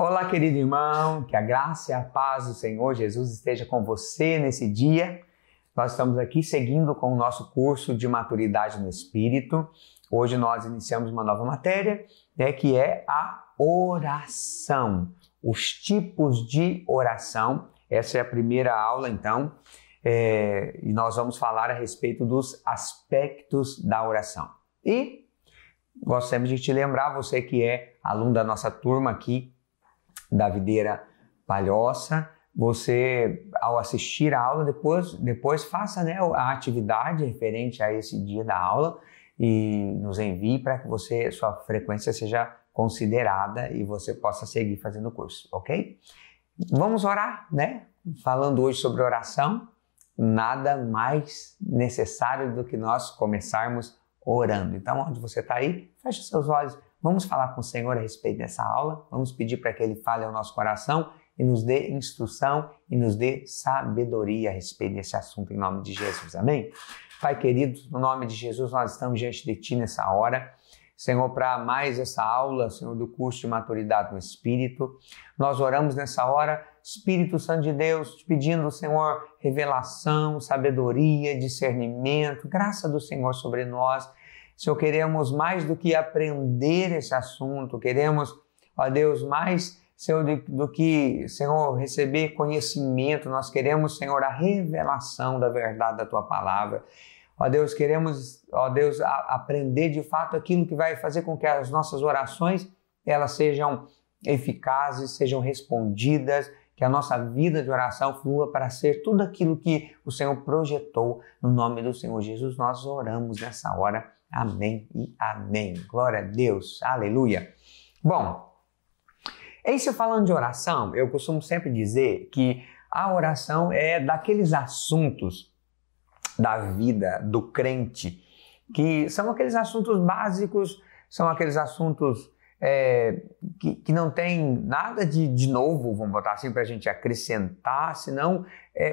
Olá, querido irmão, que a graça e a paz do Senhor Jesus esteja com você nesse dia. Nós estamos aqui seguindo com o nosso curso de maturidade no Espírito. Hoje nós iniciamos uma nova matéria, que é a oração, os tipos de oração. Essa é a primeira aula, então, e nós vamos falar a respeito dos aspectos da oração. E gostaríamos de te lembrar, você que é aluno da nossa turma aqui, da Videira Palhoça, você, ao assistir a aula, depois faça a atividade referente a esse dia da aula e nos envie para que sua frequência seja considerada e você possa seguir fazendo o curso, ok? Vamos orar, Falando hoje sobre oração, nada mais necessário do que nós começarmos orando. Então, onde você está aí, feche os seus olhos. Vamos falar com o Senhor a respeito dessa aula, vamos pedir para que Ele fale ao nosso coração e nos dê instrução e nos dê sabedoria a respeito desse assunto, em nome de Jesus, amém? Pai querido, no nome de Jesus, nós estamos diante de Ti nessa hora, Senhor, para mais essa aula, Senhor, do curso de maturidade no Espírito. Nós oramos nessa hora, Espírito Santo de Deus, te pedindo, Senhor, revelação, sabedoria, discernimento, graça do Senhor sobre nós. Senhor, queremos mais do que aprender esse assunto, queremos, ó Deus, mais, Senhor, do que, Senhor, receber conhecimento, nós queremos, Senhor, a revelação da verdade da Tua palavra. Ó Deus, queremos, ó Deus, aprender de fato aquilo que vai fazer com que as nossas orações, elas sejam eficazes, sejam respondidas, que a nossa vida de oração flua para ser tudo aquilo que o Senhor projetou. No nome do Senhor Jesus, nós oramos nessa hora. Amém e amém. Glória a Deus. Aleluia. Bom, falando de oração, eu costumo sempre dizer que a oração é daqueles assuntos da vida do crente, que são aqueles assuntos básicos, são aqueles assuntos que não tem nada de novo, vamos botar assim, para a gente acrescentar, senão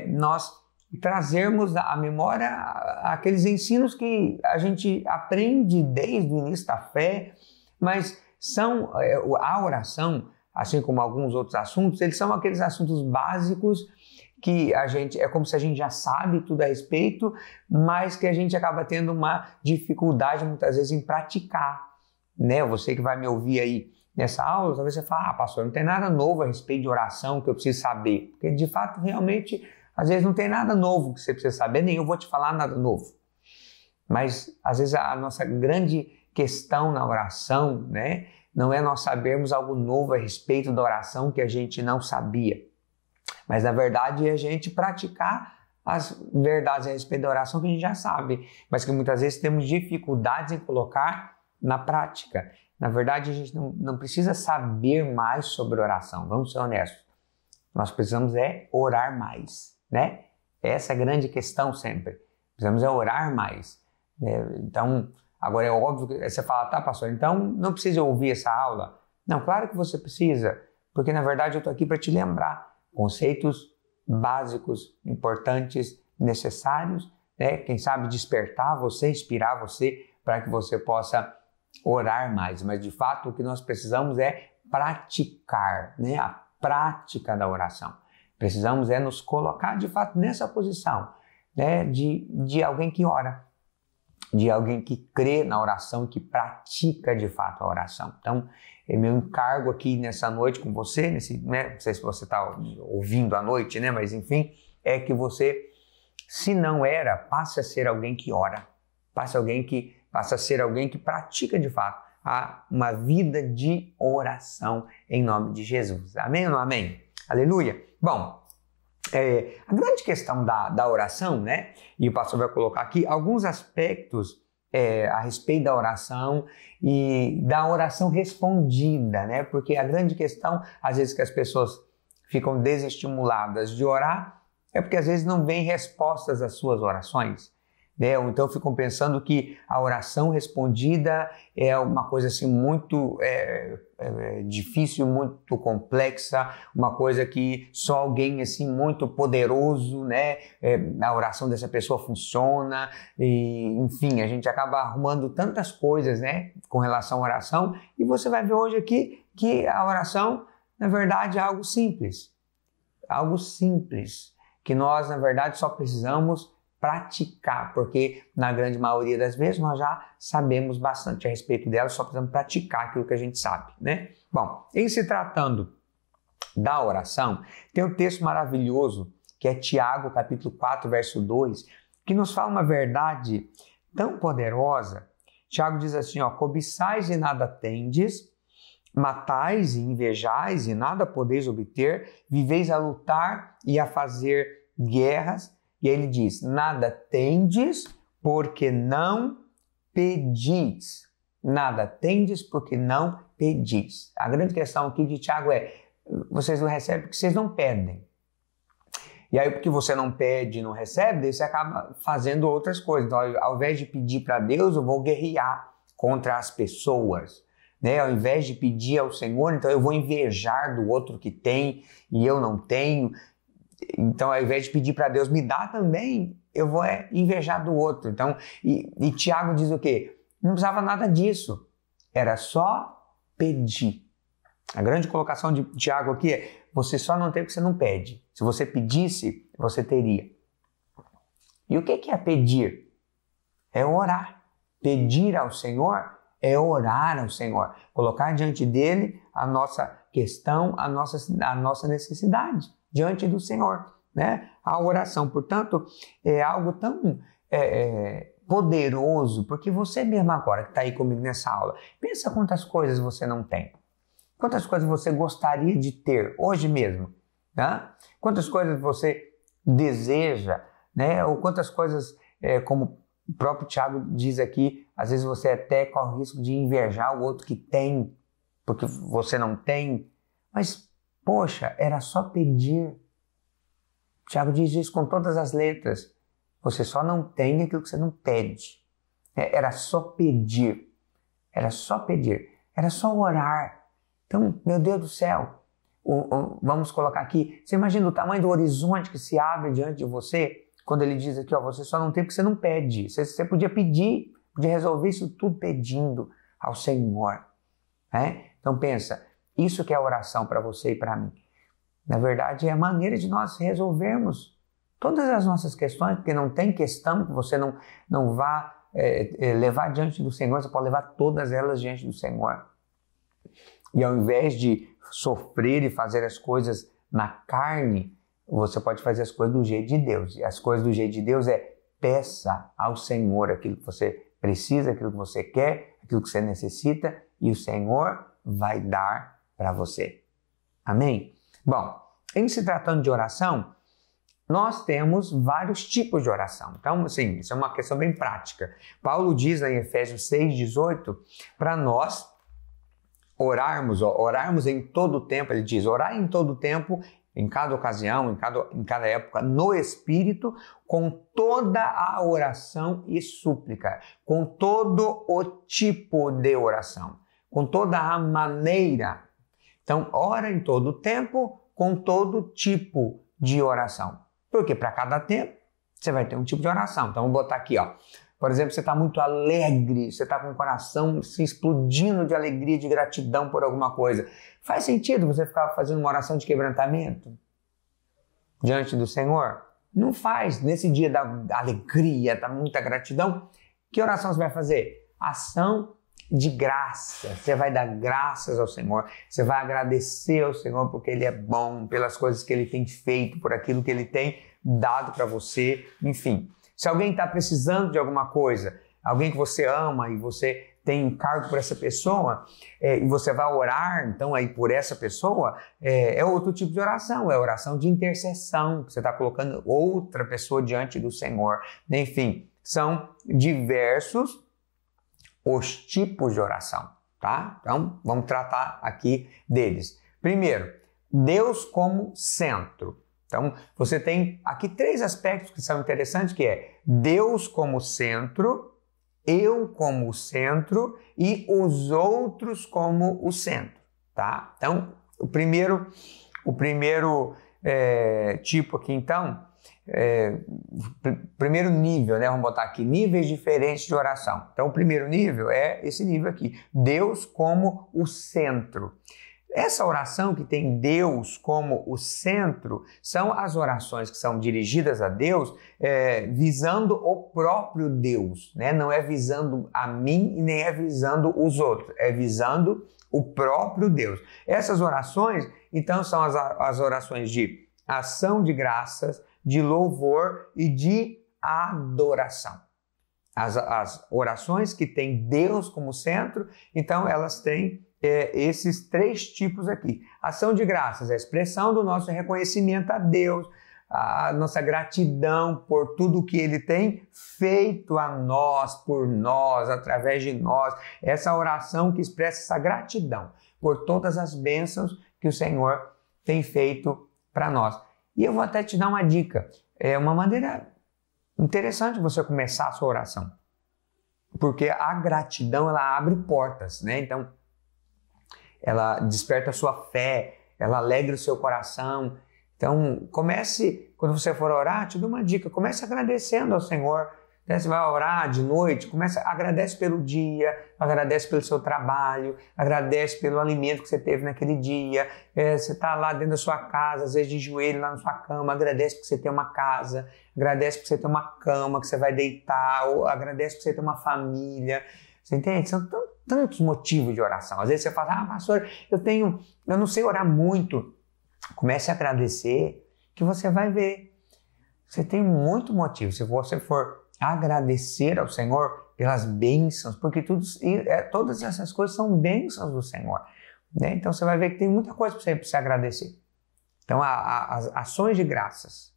nós trazermos à memória aqueles ensinos que a gente aprende desde o início da fé, mas a oração, assim como alguns outros assuntos, eles são aqueles assuntos básicos que é como se a gente já sabe tudo a respeito, mas que a gente acaba tendo uma dificuldade muitas vezes em praticar, Você que vai me ouvir aí nessa aula, talvez você fale, pastor, não tem nada novo a respeito de oração que eu preciso saber, porque de fato, realmente, às vezes não tem nada novo que você precisa saber, nem eu vou te falar nada novo. Mas, às vezes, a nossa grande questão na oração, não é nós sabermos algo novo a respeito da oração que a gente não sabia. Mas, na verdade, é a gente praticar as verdades a respeito da oração que a gente já sabe, mas que muitas vezes temos dificuldades em colocar na prática. Na verdade, a gente não precisa saber mais sobre oração, vamos ser honestos. Nós precisamos orar mais. Essa é a grande questão sempre. Precisamos orar mais. Então, agora é óbvio que você fala, tá, pastor, então não precisa ouvir essa aula. Não, claro que você precisa, porque na verdade eu estou aqui para te lembrar conceitos básicos, importantes, necessários, quem sabe despertar você, inspirar você para que você possa orar mais. Mas de fato o que nós precisamos é praticar, a prática da oração. Precisamos nos colocar de fato nessa posição, de alguém que ora, de alguém que crê na oração, que pratica de fato a oração. Então, meu encargo aqui nessa noite com você, não sei se você está ouvindo à noite, mas enfim, é que você, se não era, passe a ser alguém que ora, passe a ser alguém que pratica de fato uma vida de oração em nome de Jesus. Amém ou não amém? Aleluia! Bom, a grande questão da oração, e o pastor vai colocar aqui alguns aspectos a respeito da oração e da oração respondida, né? Porque a grande questão, às vezes, que as pessoas ficam desestimuladas de orar é porque às vezes não vêm respostas às suas orações, né? Ou então ficam pensando que a oração respondida é uma coisa assim muito difícil, muito complexa, uma coisa que só alguém assim muito poderoso, né? A oração dessa pessoa funciona e, enfim, a gente acaba arrumando tantas coisas, né? Com relação à oração, e você vai ver hoje aqui que a oração, na verdade, é algo simples, que nós, na verdade, só precisamos praticar, porque na grande maioria das vezes nós já sabemos bastante a respeito dela, só precisamos praticar aquilo que a gente sabe, né? Bom, em se tratando da oração, tem um texto maravilhoso que é Tiago, capítulo 4, verso 2, que nos fala uma verdade tão poderosa. Tiago diz assim, ó: cobiçais e nada tendes, matais e invejais e nada podeis obter, viveis a lutar e a fazer guerras. E ele diz, nada tendes porque não pedis. Nada tendes porque não pedis. A grande questão aqui de Tiago é, vocês não recebem porque vocês não pedem. E aí, porque você não pede e não recebe, daí você acaba fazendo outras coisas. Então, ao invés de pedir para Deus, eu vou guerrear contra as pessoas, né? Ao invés de pedir ao Senhor, então eu vou invejar do outro que tem e eu não tenho. Então, ao invés de pedir para Deus me dá também, eu vou invejar do outro. Então, e Tiago diz o quê? Não precisava nada disso. Era só pedir. A grande colocação de Tiago aqui é, você só não tem porque você não pede. Se você pedisse, você teria. E o que é pedir? É orar. Pedir ao Senhor é orar ao Senhor. Colocar diante dele a nossa questão, a nossa necessidade diante do Senhor, né? A oração, portanto, é algo tão poderoso, porque você mesmo agora que está aí comigo nessa aula, pensa quantas coisas você não tem. Quantas coisas você gostaria de ter hoje mesmo, né? Quantas coisas você deseja, né? Ou quantas coisas, como o próprio Tiago diz aqui, às vezes você até corre o risco de invejar o outro que tem, porque você não tem. Mas, poxa, era só pedir. Tiago diz isso com todas as letras. Você só não tem aquilo que você não pede. Era só pedir. Era só pedir. Era só orar. Então, meu Deus do céu, vamos colocar aqui, você imagina o tamanho do horizonte que se abre diante de você, quando ele diz aqui, ó, você só não tem porque você não pede. Você podia pedir, podia resolver isso tudo pedindo ao Senhor, né? Então pensa, isso que é oração para você e para mim. Na verdade, é a maneira de nós resolvermos todas as nossas questões, porque não tem questão que você não vá levar diante do Senhor, você pode levar todas elas diante do Senhor. E ao invés de sofrer e fazer as coisas na carne, você pode fazer as coisas do jeito de Deus. E as coisas do jeito de Deus peça ao Senhor aquilo que você precisa, aquilo que você quer, aquilo que você necessita, e o Senhor vai dar para você. Amém? Bom, em se tratando de oração, nós temos vários tipos de oração. Então, assim, isso é uma questão bem prática. Paulo diz em Efésios 6,18, para nós orarmos em todo o tempo, ele diz, orar em todo o tempo, em cada ocasião, em cada época, no Espírito, com toda a oração e súplica, com todo o tipo de oração, com toda a maneira. Então, ora em todo o tempo, com todo tipo de oração. Porque para cada tempo, você vai ter um tipo de oração. Então, vamos botar aqui, ó. Por exemplo, você está muito alegre, você está com o coração se explodindo de alegria, de gratidão por alguma coisa. Faz sentido você ficar fazendo uma oração de quebrantamento diante do Senhor? Não faz. Nesse dia da alegria, da muita gratidão, que oração você vai fazer? Ação de graça. Você vai dar graças ao Senhor, você vai agradecer ao Senhor porque Ele é bom, pelas coisas que Ele tem feito, por aquilo que Ele tem dado para você, enfim. Se alguém está precisando de alguma coisa, alguém que você ama e você tem um cargo por essa pessoa, e você vai orar, então, aí por essa pessoa, é outro tipo de oração, é oração de intercessão, que você está colocando outra pessoa diante do Senhor. Enfim, são diversos os tipos de oração, tá? Então, vamos tratar aqui deles. Primeiro, Deus como centro. Então, você tem aqui 3 aspectos que são interessantes, que é Deus como centro, eu como centro e os outros como o centro, tá? Então, o primeiro tipo aqui, então, primeiro nível, né? Vamos botar aqui níveis diferentes de oração. Então, o primeiro nível é esse nível aqui, Deus como o centro. Essa oração que tem Deus como o centro são as orações que são dirigidas a Deus visando o próprio Deus, né? Não é visando a mim e nem é visando os outros, é visando o próprio Deus. Essas orações, então, são as orações de ação de graças, de louvor e de adoração. As orações que têm Deus como centro, então elas têm esses 3 tipos aqui. Ação de graças é a expressão do nosso reconhecimento a Deus, a nossa gratidão por tudo que Ele tem feito a nós, por nós, através de nós. Essa oração que expressa essa gratidão por todas as bênçãos que o Senhor tem feito para nós. E eu vou até te dar uma dica. É uma maneira interessante você começar a sua oração, porque a gratidão, ela abre portas, né? Então, ela desperta a sua fé, ela alegra o seu coração. Então, comece, quando você for orar, te dou uma dica, comece agradecendo ao Senhor. Você vai orar de noite, agradece pelo dia, agradece pelo seu trabalho, agradece pelo alimento que você teve naquele dia. Você está lá dentro da sua casa, às vezes de joelho lá na sua cama, agradece porque você tem uma casa, agradece porque você tem uma cama que você vai deitar, ou agradece porque você tem uma família. Você entende? São tantos motivos de oração. Às vezes você fala, pastor, eu não sei orar muito. Comece a agradecer, que você vai ver. Você tem muito motivo. Se você for agradecer ao Senhor pelas bênçãos, porque todas essas coisas são bênçãos do Senhor, né? Então você vai ver que tem muita coisa para você agradecer. Então, as ações de graças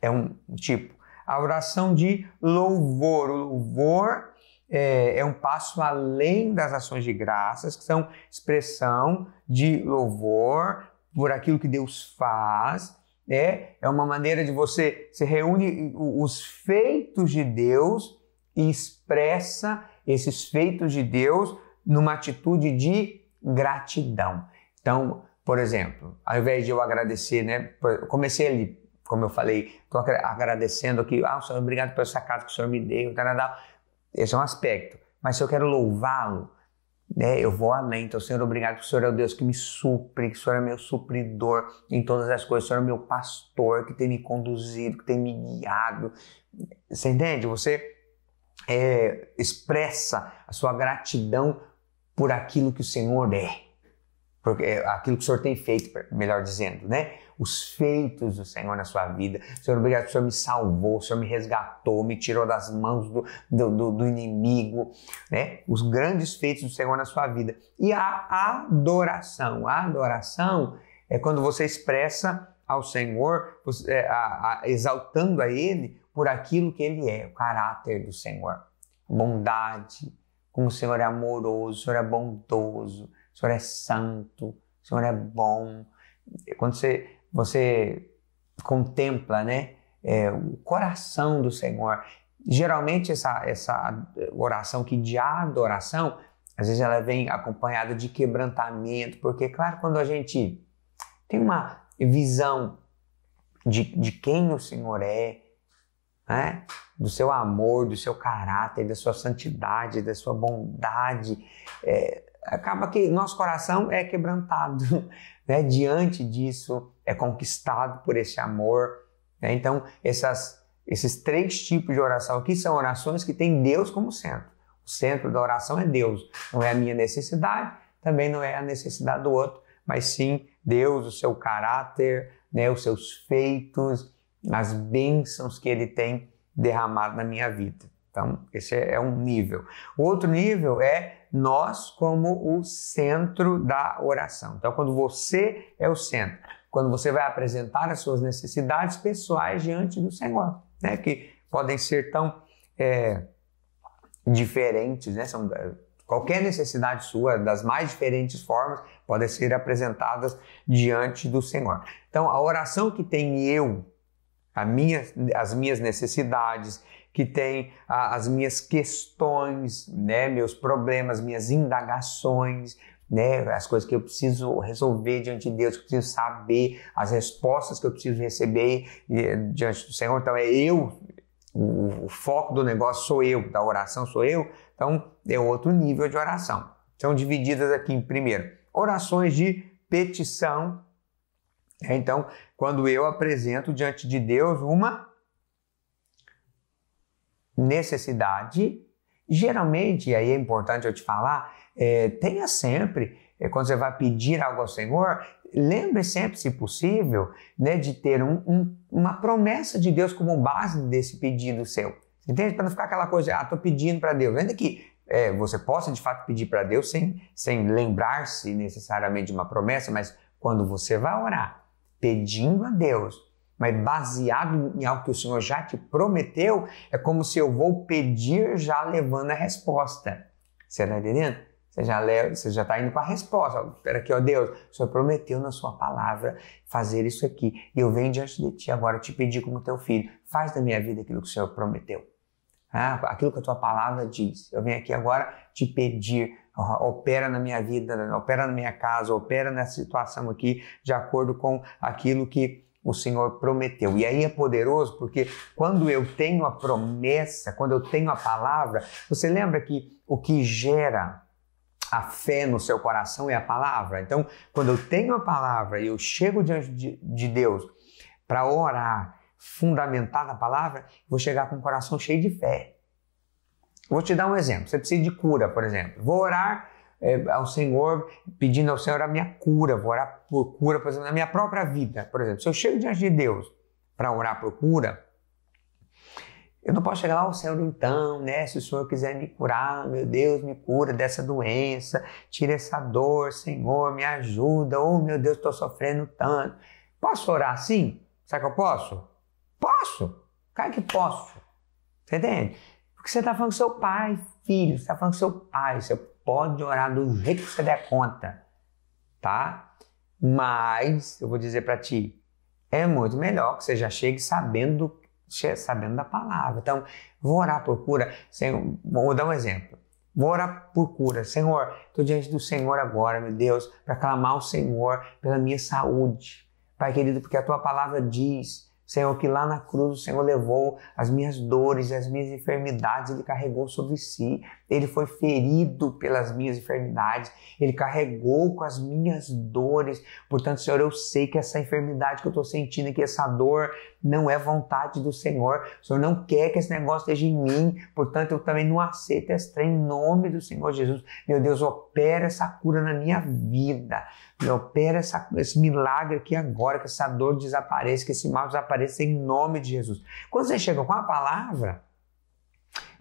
é um tipo. A oração de louvor. O louvor é um passo além das ações de graças, que são expressão de louvor por aquilo que Deus faz. É uma maneira de você se reúne os feitos de Deus e expressa esses feitos de Deus numa atitude de gratidão. Então, por exemplo, ao invés de eu agradecer, né? Eu comecei ali, como eu falei, estou agradecendo aqui, Senhor, obrigado por essa casa que o Senhor me deu, esse é um aspecto. Mas se eu quero louvá-lo, né, eu vou além. Então, Senhor, obrigado, que o Senhor é o Deus que me supre, que o Senhor é meu supridor em todas as coisas, o Senhor é meu pastor, que tem me conduzido, que tem me guiado. Você entende? Você expressa a sua gratidão por aquilo que o Senhor é, porque aquilo que o Senhor tem feito, melhor dizendo, né? Os feitos do Senhor na sua vida. Senhor, obrigado que o Senhor me salvou, o Senhor me resgatou, me tirou das mãos do inimigo, né? Os grandes feitos do Senhor na sua vida. E a adoração. A adoração é quando você expressa ao Senhor, exaltando a Ele por aquilo que Ele é, o caráter do Senhor. Bondade, como o Senhor é amoroso, o Senhor é bondoso, o Senhor é santo, o Senhor é bom. Quando você contempla, né, o coração do Senhor, geralmente essa oração aqui de adoração, às vezes ela vem acompanhada de quebrantamento, porque, claro, quando a gente tem uma visão de quem o Senhor é, né, do seu amor, do seu caráter, da sua santidade, da sua bondade, acaba que nosso coração é quebrantado, né? Diante disso, é conquistado por esse amor, né? Então, esses 3 tipos de oração aqui são orações que têm Deus como centro. O centro da oração é Deus, não é a minha necessidade, também não é a necessidade do outro, mas sim Deus, o seu caráter, né? Os seus feitos, as bênçãos que Ele tem derramado na minha vida. Então, esse é um nível. O outro nível é nós como o centro da oração. Então, quando você é o centro, quando você vai apresentar as suas necessidades pessoais diante do Senhor, né? Que podem ser tão diferentes, né? Qualquer necessidade sua, das mais diferentes formas, podem ser apresentadas diante do Senhor. Então, a oração que tem as minhas necessidades, que tem as minhas questões, né? Meus problemas, minhas indagações, né? As coisas que eu preciso resolver diante de Deus, que eu preciso saber, as respostas que eu preciso receber diante do Senhor. Então, o foco do negócio sou eu, da oração sou eu. Então, é outro nível de oração. São divididas aqui em primeiro, orações de petição. Então, quando eu apresento diante de Deus uma necessidade, geralmente, e aí é importante eu te falar, tenha sempre, quando você vai pedir algo ao Senhor, lembre sempre, se possível, né, de ter uma promessa de Deus como base desse pedido seu. Entende? Para não ficar aquela coisa, estou pedindo para Deus. Ainda que você possa, de fato, pedir para Deus sem lembrar-se necessariamente de uma promessa, mas quando você vai orar, pedindo a Deus, mas baseado em algo que o Senhor já te prometeu, é como se eu vou pedir já levando a resposta. Você está entendendo? Você já está indo com a resposta. Espera aqui, ó Deus, o Senhor prometeu na sua palavra fazer isso aqui. E eu venho diante de ti agora te pedir como teu filho. Faz da minha vida aquilo que o Senhor prometeu. Aquilo que a tua palavra diz. Eu venho aqui agora te pedir. Opera na minha vida, opera na minha casa, opera nessa situação aqui, de acordo com aquilo que o Senhor prometeu. E aí é poderoso porque quando eu tenho a promessa, quando eu tenho a palavra, você lembra que o que gera a fé no seu coração é a palavra? Então, quando eu tenho a palavra e eu chego diante de Deus para orar, fundamentar na palavra, vou chegar com o coração cheio de fé. Vou te dar um exemplo. Você precisa de cura, por exemplo. Vou orar ao Senhor, pedindo ao Senhor a minha cura. Vou orar por cura, por exemplo, na minha própria vida. Por exemplo, se eu chego diante de Deus para orar por cura, eu não posso chegar lá, Senhor, então, né? Se o Senhor quiser me curar, meu Deus, me cura dessa doença, tira essa dor, Senhor, me ajuda. Oh, meu Deus, estou sofrendo tanto. Posso orar assim? Sabe que eu posso? Posso. Claro que posso. Você entende? Porque você está falando com seu pai, filho, você está falando com seu pai. Você pode orar do jeito que você der conta, tá? Mas, eu vou dizer para ti, é muito melhor que você já chegue sabendo da palavra. Então, vou orar por cura. Senhor, vou dar um exemplo. Vou orar por cura. Senhor, estou diante do Senhor agora, meu Deus, para clamar ao Senhor pela minha saúde. Pai querido, porque a tua palavra diz, Senhor, que lá na cruz o Senhor levou as minhas dores e as minhas enfermidades, Ele carregou sobre si. Ele foi ferido pelas minhas enfermidades, Ele carregou com as minhas dores. Portanto, Senhor, eu sei que essa enfermidade que eu estou sentindo aqui, essa dor, não é vontade do Senhor. O Senhor não quer que esse negócio esteja em mim, portanto, eu também não aceito esse trem em nome do Senhor Jesus. Meu Deus, opera essa cura na minha vida. Opera esse milagre aqui agora, que essa dor desapareça, que esse mal desapareça em nome de Jesus. Quando você chega com a palavra,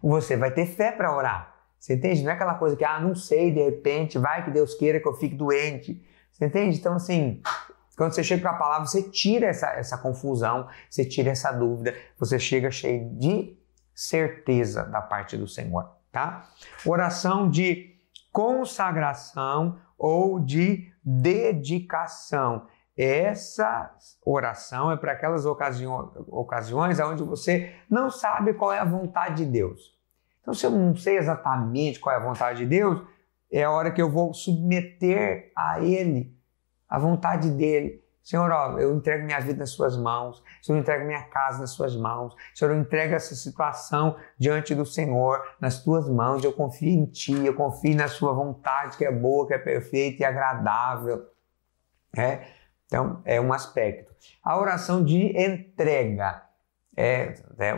você vai ter fé para orar. Você entende? Não é aquela coisa que, não sei, de repente, vai que Deus queira que eu fique doente. Você entende? Então, assim, quando você chega com a palavra, você tira essa confusão, você tira essa dúvida, você chega cheio de certeza da parte do Senhor, tá? Oração de consagração ou de dedicação. Essa oração é para aquelas ocasiões onde você não sabe qual é a vontade de Deus. Então, se eu não sei exatamente qual é a vontade de Deus, é a hora que eu vou submeter a Ele, a vontade dEle. Senhor, eu entrego minha vida nas suas mãos. Senhor, eu entrego minha casa nas suas mãos. Senhor, eu entrego essa situação diante do Senhor, nas tuas mãos. Eu confio em Ti, eu confio na sua vontade, que é boa, que é perfeita e agradável. Então, é um aspecto. A oração de entrega.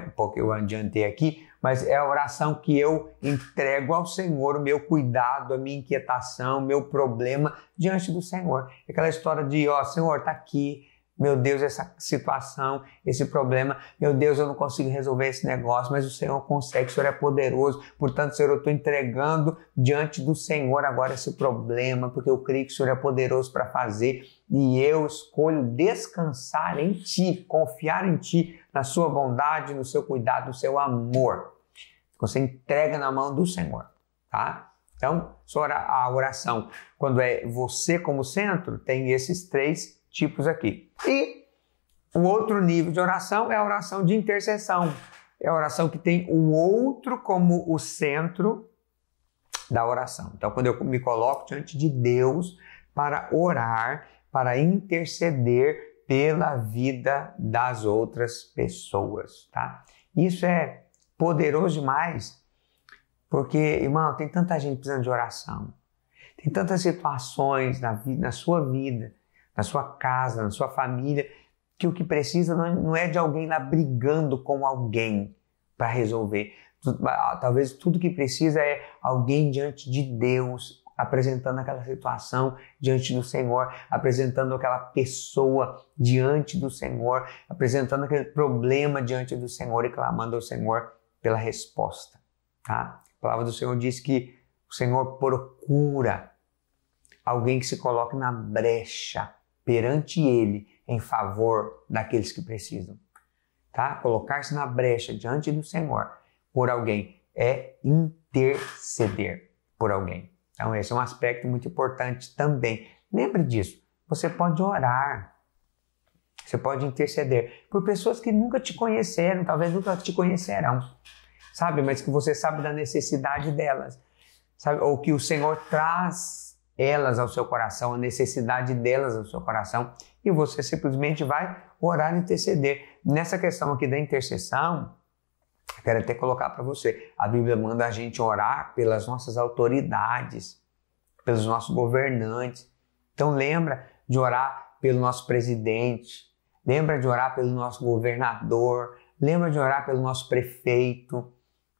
Um pouco eu adiantei aqui, mas é a oração que eu entrego ao Senhor o meu cuidado, a minha inquietação, o meu problema diante do Senhor. Aquela história de, Senhor, está aqui, meu Deus, essa situação, esse problema, meu Deus, eu não consigo resolver esse negócio, mas o Senhor consegue, o Senhor é poderoso, portanto, Senhor, eu estou entregando diante do Senhor agora esse problema, porque eu creio que o Senhor é poderoso para fazer, e eu escolho descansar em Ti, confiar em Ti, na sua bondade, no seu cuidado, no seu amor. Você entrega na mão do Senhor, tá? Então, a oração, quando é você como centro, tem esses 3 tipos aqui. E o outro nível de oração é a oração de intercessão. É a oração que tem o outro como o centro da oração. Então, quando eu me coloco diante de Deus para orar, para interceder pela vida das outras pessoas, tá? Isso é poderoso demais, porque, irmão, tem tanta gente precisando de oração. Tem tantas situações na sua vida, na sua casa, na sua família, que o que precisa não é de alguém lá brigando com alguém para resolver. Talvez tudo que precisa é alguém diante de Deus, apresentando aquela situação diante do Senhor, apresentando aquela pessoa diante do Senhor, apresentando aquele problema diante do Senhor e clamando ao Senhor pela resposta, tá? A palavra do Senhor diz que o Senhor procura alguém que se coloque na brecha perante Ele em favor daqueles que precisam, tá? Colocar-se na brecha diante do Senhor por alguém é interceder por alguém. Então, esse é um aspecto muito importante também. Lembre disso. Você pode orar. Você pode interceder por pessoas que nunca te conheceram, talvez nunca te conhecerão, sabe? Mas que você sabe da necessidade delas, sabe? Ou que o Senhor traz elas ao seu coração, a necessidade delas ao seu coração, e você simplesmente vai orar e interceder. Nessa questão aqui da intercessão, eu quero até colocar para você, a Bíblia manda a gente orar pelas nossas autoridades, pelos nossos governantes. Então lembra de orar pelo nosso presidente, lembra de orar pelo nosso governador, lembra de orar pelo nosso prefeito,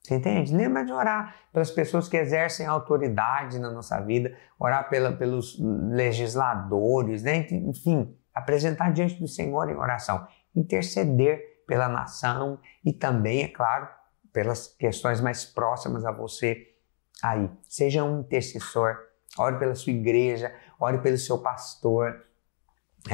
você entende? Lembra de orar pelas pessoas que exercem autoridade na nossa vida, orar pelos legisladores, né? Enfim, apresentar diante do Senhor em oração, interceder pela nação e também, é claro, pelas questões mais próximas a você aí. Seja um intercessor, ore pela sua igreja, ore pelo seu pastor,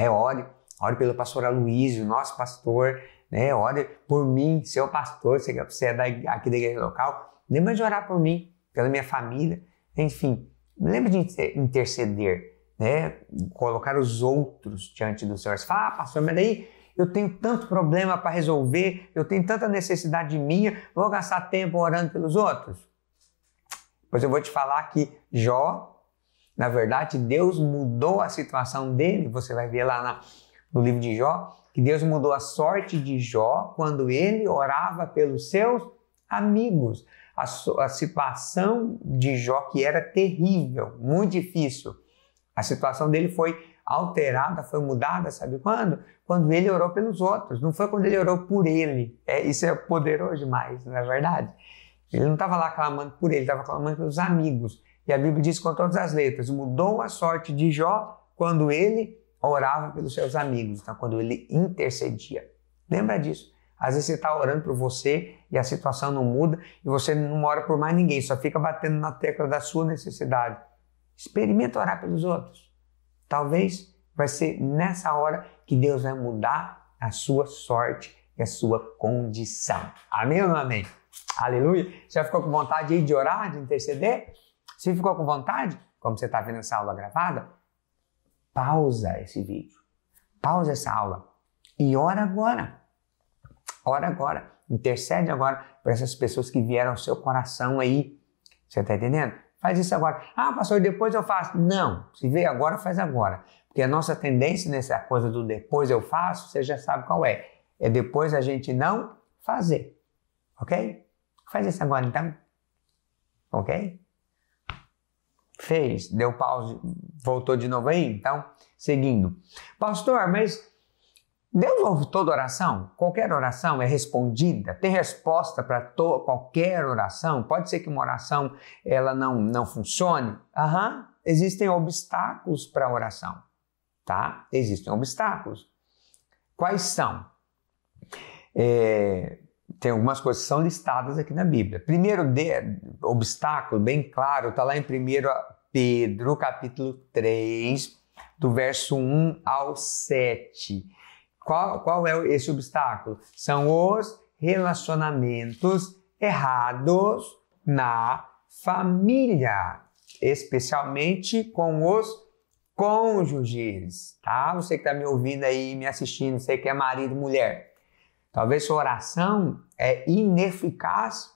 ore pelo pastor Aloísio, nosso pastor, né? Ore por mim, seu pastor, você é aqui da igreja local, lembra de orar por mim, pela minha família, enfim, lembra de interceder, né? Colocar os outros diante do Senhor. Você fala, pastor, mas daí eu tenho tanto problema para resolver, eu tenho tanta necessidade minha, vou gastar tempo orando pelos outros? Pois eu vou te falar que Jó, na verdade, Deus mudou a situação dele, você vai ver lá no livro de Jó, que Deus mudou a sorte de Jó quando ele orava pelos seus amigos. A situação de Jó, que era terrível, muito difícil, a situação dele foi alterada, foi mudada, sabe quando? Quando ele orou pelos outros, não foi quando ele orou por ele. Isso é poderoso demais, não é verdade? Ele não estava lá clamando por ele, estava clamando pelos amigos. E a Bíblia diz com todas as letras, mudou a sorte de Jó quando ele orava pelos seus amigos, então quando ele intercedia. Lembra disso? Às vezes você está orando por você e a situação não muda e você não ora por mais ninguém, só fica batendo na tecla da sua necessidade. Experimenta orar pelos outros. Talvez vai ser nessa hora que Deus vai mudar a sua sorte e a sua condição. Amém ou não amém? Aleluia! Já ficou com vontade aí de orar, de interceder? Se ficou com vontade, como você está vendo essa aula gravada, pausa esse vídeo, pausa essa aula e ora agora. Ora agora, intercede agora por essas pessoas que vieram ao seu coração aí. Você está entendendo? Faz isso agora. Ah, pastor, depois eu faço. Não, se veio agora, faz agora. Porque a nossa tendência nessa coisa do depois eu faço, você já sabe qual é. É depois a gente não fazer. Ok? Faz isso agora então. Ok? Fez, deu pause, voltou de novo aí? Então, seguindo. Pastor, mas Deus ouve toda oração? Qualquer oração é respondida? Tem resposta para qualquer oração? Pode ser que uma oração ela não funcione? Existem obstáculos para a oração, tá? Existem obstáculos. Quais são? Tem algumas coisas que são listadas aqui na Bíblia. Primeiro obstáculo, bem claro, está lá em 1 Pedro, capítulo 3, do verso 1 ao 7. Qual é esse obstáculo? São os relacionamentos errados na família, especialmente com os cônjuges, tá? Você que está me ouvindo aí, me assistindo, você que é marido e mulher, talvez sua oração é ineficaz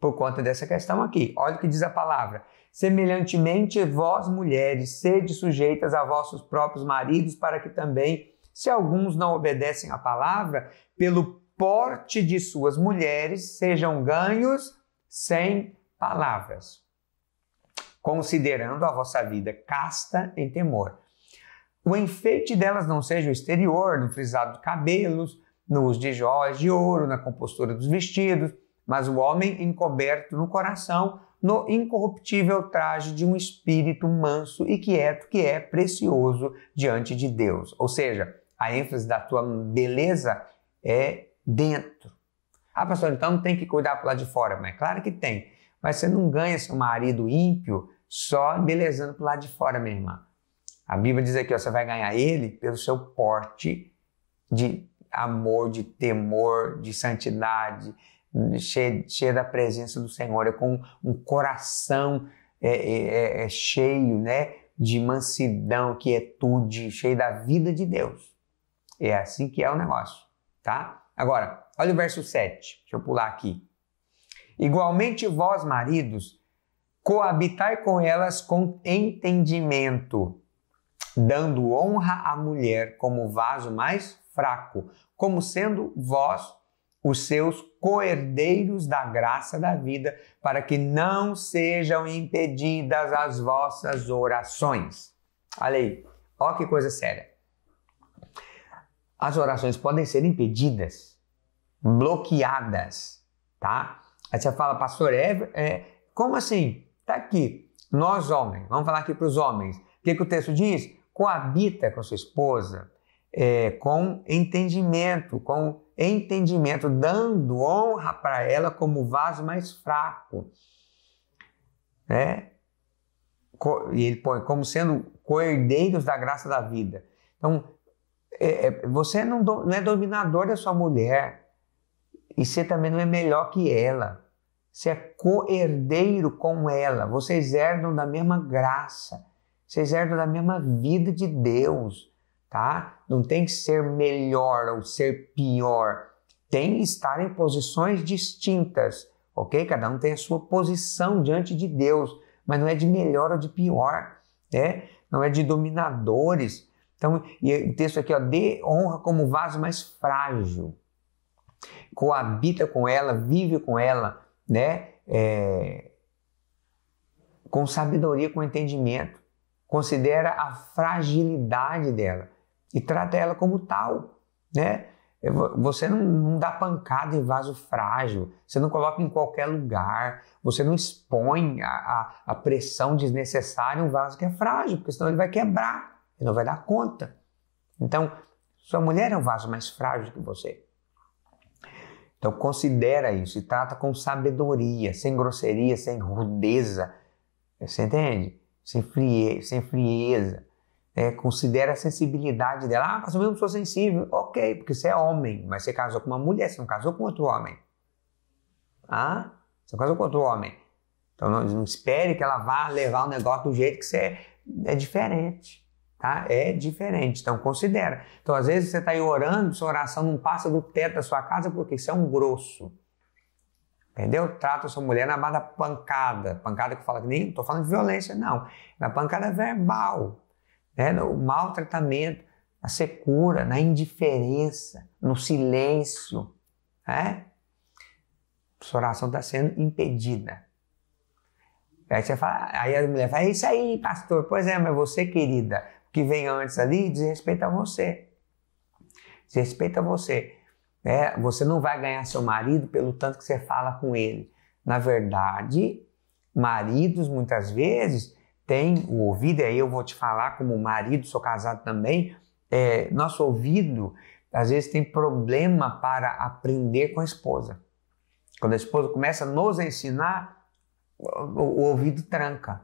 por conta dessa questão aqui. Olha o que diz a palavra. Semelhantemente, vós, mulheres, sede sujeitas a vossos próprios maridos, para que também, se alguns não obedecem à palavra, pelo porte de suas mulheres, sejam ganhos sem palavras, considerando a vossa vida casta em temor. O enfeite delas não seja o exterior, no frisado de cabelos, no uso de joias de ouro, na compostura dos vestidos, mas o homem encoberto no coração, no incorruptível traje de um espírito manso e quieto, que é precioso diante de Deus. Ou seja, a ênfase da tua beleza é dentro. Ah, pastor, então não tem que cuidar para lá de fora. Mas claro que tem. Mas você não ganha seu marido ímpio só embelezando para lá de fora, minha irmã. A Bíblia diz aqui, ó, você vai ganhar ele pelo seu porte de amor, de temor, de santidade, cheio da presença do Senhor, é com um coração cheio, né, de mansidão, quietude, cheio da vida de Deus. É assim que é o negócio, tá? Agora, olha o verso 7, deixa eu pular aqui. Igualmente vós, maridos, coabitai com elas com entendimento, dando honra à mulher como vaso mais fraco, como sendo vós os seus coherdeiros da graça da vida, para que não sejam impedidas as vossas orações. Olha aí, olha que coisa séria. As orações podem ser impedidas, bloqueadas, tá? Aí você fala, pastor, como assim? Tá aqui, nós homens, vamos falar aqui para os homens. O que o texto diz? Coabita com a sua esposa, com entendimento, dando honra para ela como vaso mais fraco. Né? E ele põe como sendo coherdeiros da graça da vida. Então, você não é dominador da sua mulher e você também não é melhor que ela. Você é coherdeiro com ela. Vocês herdam da mesma graça. Vocês herdam da mesma vida de Deus. Tá? Não tem que ser melhor ou ser pior. Tem que estar em posições distintas. Ok? Cada um tem a sua posição diante de Deus. Mas não é de melhor ou de pior. Né? Não é de dominadores. Então, e o texto aqui, ó, dê honra como vaso mais frágil. Coabita com ela, vive com ela, né? Com sabedoria, com entendimento. Considera a fragilidade dela e trata ela como tal, né? Você não dá pancada em vaso frágil, você não coloca em qualquer lugar, você não expõe a pressão desnecessária em um vaso que é frágil, porque senão ele vai quebrar, ele não vai dar conta. Então, sua mulher é um vaso mais frágil que você. Então, considera isso e trata com sabedoria, sem grosseria, sem rudeza, você entende? Sem frieza. Considera a sensibilidade dela. Ah, mas eu não sou sensível. Ok, porque você é homem, mas você casou com uma mulher, você não casou com outro homem. Ah, você não casou com outro homem. Então não espere que ela vá levar o negócio do jeito que você é diferente. Tá? É diferente, então considera. Então às vezes você está aí orando, sua oração não passa do teto da sua casa porque você é um grosso. Entendeu? Trata a sua mulher na base da pancada. Pancada que fala que nem estou falando de violência, não. Na pancada verbal, né? No maltratamento, na secura, na indiferença, no silêncio. Né? Sua oração está sendo impedida. Aí você fala, aí a mulher fala, é isso aí, pastor. Pois é, mas você, querida, que vem antes ali, desrespeita você. Desrespeita você. Você não vai ganhar seu marido pelo tanto que você fala com ele. Na verdade, maridos muitas vezes têm o ouvido, e aí eu vou te falar como marido, sou casado também, nosso ouvido às vezes tem problema para aprender com a esposa. Quando a esposa começa a nos ensinar, o ouvido tranca.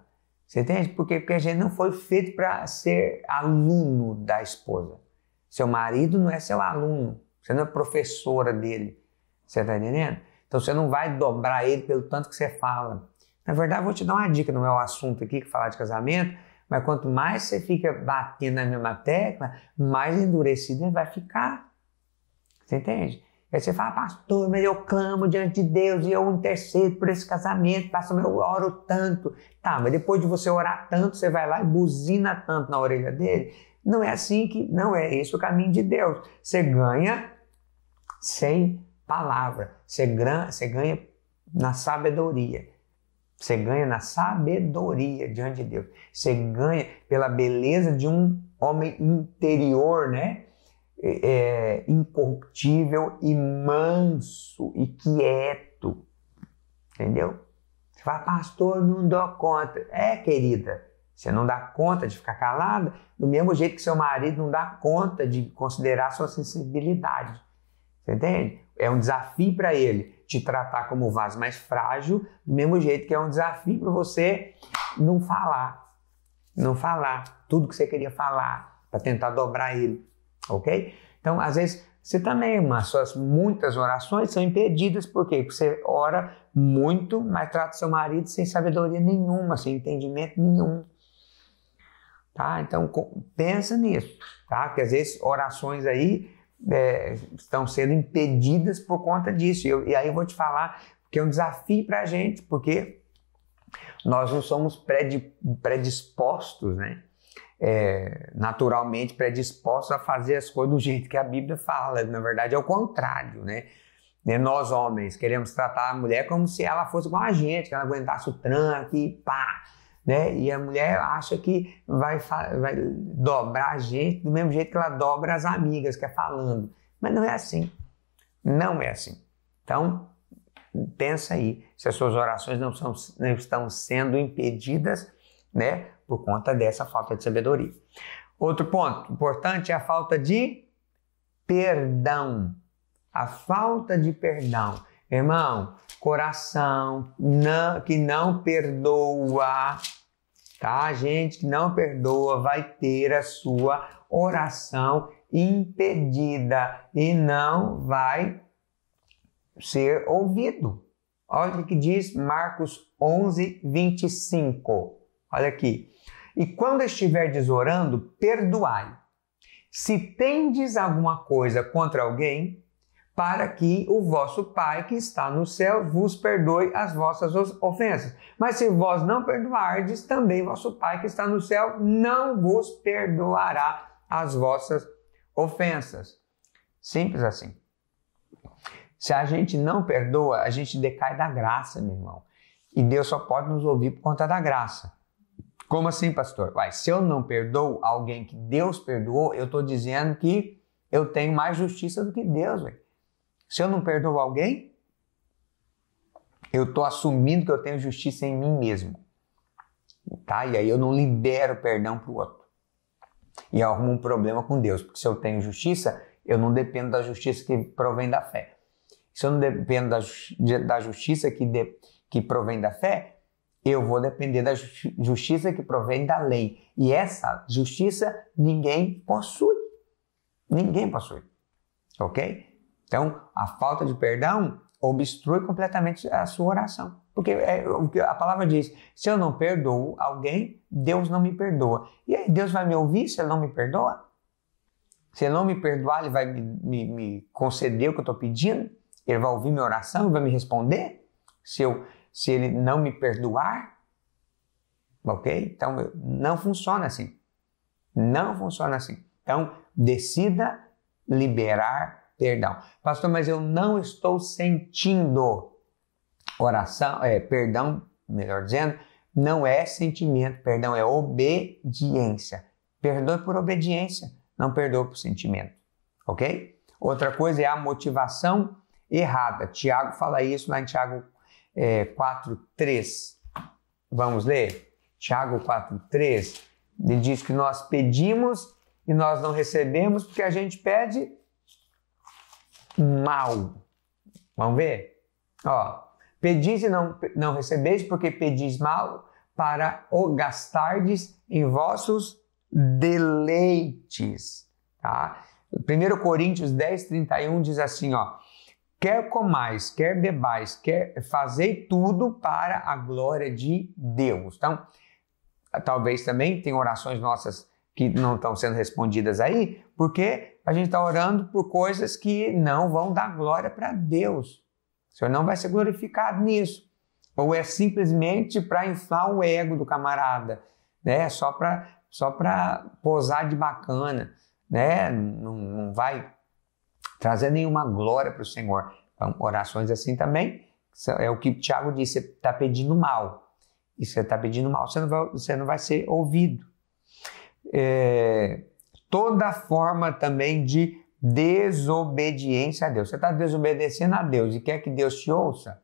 Você entende? Porque a gente não foi feito para ser aluno da esposa. Seu marido não é seu aluno. Você não é professora dele. Você está entendendo? Então você não vai dobrar ele pelo tanto que você fala. Na verdade, eu vou te dar uma dica, não é o assunto aqui que falar de casamento, mas quanto mais você fica batendo na mesma tecla, mais endurecido ele vai ficar. Você entende? Aí você fala, pastor, mas eu clamo diante de Deus e eu intercedo por esse casamento, pastor, eu oro tanto. Tá, mas depois de você orar tanto, você vai lá e buzina tanto na orelha dele. Não é assim não é esse o caminho de Deus. Você ganha sem palavra, você ganha na sabedoria. Você ganha na sabedoria diante de Deus. Você ganha pela beleza de um homem interior, né? Incorruptível e manso e quieto. Entendeu? Você fala, pastor, não dou conta. Querida, você não dá conta de ficar calada do mesmo jeito que seu marido não dá conta de considerar sua sensibilidade. Você entende? É um desafio para ele te tratar como vaso mais frágil, do mesmo jeito que é um desafio para você não falar tudo que você queria falar, para tentar dobrar ele, ok? Então, às vezes, você também, suas muitas orações são impedidas, por quê? Porque você ora muito, mas trata seu marido sem sabedoria nenhuma, sem entendimento nenhum. Tá? Então, pensa nisso, tá? Porque às vezes orações aí estão sendo impedidas por conta disso. E aí eu vou te falar que é um desafio para a gente, porque nós não somos predispostos, né? Naturalmente predispostos a fazer as coisas do jeito que a Bíblia fala. Na verdade, é o contrário, né? Nós, homens, queremos tratar a mulher como se ela fosse igual a gente, que ela aguentasse o tranco e pá, né? E a mulher acha que vai dobrar a gente do mesmo jeito que ela dobra as amigas, que é falando. Mas não é assim. Não é assim. Então, pensa aí se as suas orações não estão sendo impedidas, né, por conta dessa falta de sabedoria. Outro ponto importante é a falta de perdão. A falta de perdão. Irmão, coração que não perdoa, tá? Gente que não perdoa vai ter a sua oração impedida e não vai ser ouvido. Olha o que diz Marcos 11, 25. Olha aqui. E quando estiverdes orando, perdoai. Se tendes alguma coisa contra alguém, para que o vosso Pai que está no céu vos perdoe as vossas ofensas. Mas se vós não perdoardes, também vosso Pai que está no céu não vos perdoará as vossas ofensas. Simples assim. Se a gente não perdoa, a gente decai da graça, meu irmão. E Deus só pode nos ouvir por conta da graça. Como assim, pastor? Se eu não perdoo alguém que Deus perdoou, eu estou dizendo que eu tenho mais justiça do que Deus, velho. Se eu não perdoo alguém, eu estou assumindo que eu tenho justiça em mim mesmo. Tá? E aí eu não libero perdão para o outro. E eu arrumo um problema com Deus. Porque se eu tenho justiça, eu não dependo da justiça que provém da fé. Se eu não dependo da justiça que provém da fé, eu vou depender da justiça que provém da lei. E essa justiça ninguém possui. Ninguém possui. Ok? Então, a falta de perdão obstrui completamente a sua oração. Porque o que a palavra diz, se eu não perdoo alguém, Deus não me perdoa. E aí, Deus vai me ouvir se ele não me perdoa? Se ele não me perdoar, ele vai me conceder o que eu estou pedindo? Ele vai ouvir minha oração e vai me responder? Se ele não me perdoar? Ok? Então, não funciona assim. Não funciona assim. Então, decida liberar perdão. Pastor, mas eu não estou sentindo perdão, melhor dizendo, não é sentimento, perdão é obediência. Perdoe por obediência, não perdoe por sentimento, ok? Outra coisa é a motivação errada. Tiago fala isso lá em Tiago 4:3. Vamos ler? Tiago 4:3. Ele diz que nós pedimos e nós não recebemos porque a gente pede mal. Vamos ver? Pedis e não recebeis porque pedis mal para o gastardes em vossos deleites. Tá? 1 Coríntios 10:31 diz assim, quer comais, quer bebais, quer fazei tudo para a glória de Deus. Então, talvez também tem orações nossas que não estão sendo respondidas aí, porque a gente está orando por coisas que não vão dar glória para Deus. O Senhor não vai ser glorificado nisso. Ou é simplesmente para inflar o ego do camarada, né? Só para posar de bacana, né? Não vai trazer nenhuma glória para o Senhor. Então, orações assim também é o que o Tiago disse, você está pedindo mal. E você está pedindo mal, você não vai ser ouvido. Toda forma também de desobediência a Deus. Você está desobedecendo a Deus e quer que Deus te ouça?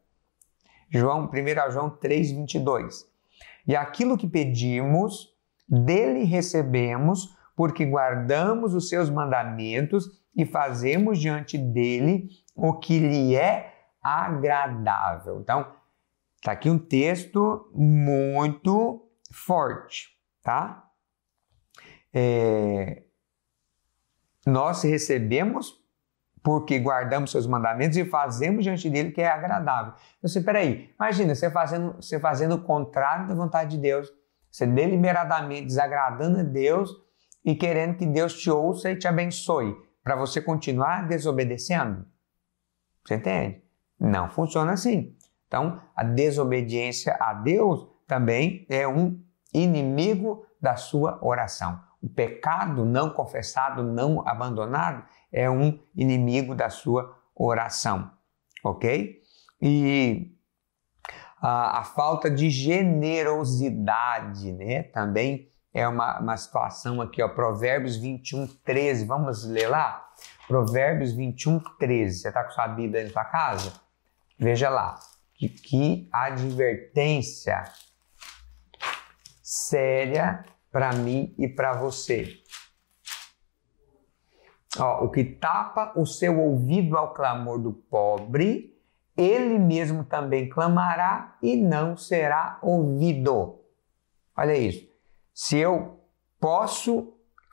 1 João 3,22. E aquilo que pedimos, dele recebemos, porque guardamos os seus mandamentos e fazemos diante dele o que lhe é agradável. Então, está aqui um texto muito forte, tá? Nós recebemos porque guardamos seus mandamentos e fazemos diante dele que é agradável. Então, você, peraí, imagina, você fazendo o contrário da vontade de Deus, você deliberadamente desagradando a Deus e querendo que Deus te ouça e te abençoe, para você continuar desobedecendo. Você entende? Não funciona assim. Então, a desobediência a Deus também é um inimigo da sua oração. O pecado não confessado, não abandonado, é um inimigo da sua oração, ok? E a falta de generosidade, né? Também é uma situação aqui, ó, Provérbios 21:13. Vamos ler lá? Provérbios 21:13. Você está com sua Bíblia aí na sua casa? Veja lá. Que advertência séria para mim e para você. Ó, o que tapa o seu ouvido ao clamor do pobre, ele mesmo também clamará e não será ouvido. Olha isso. Se eu posso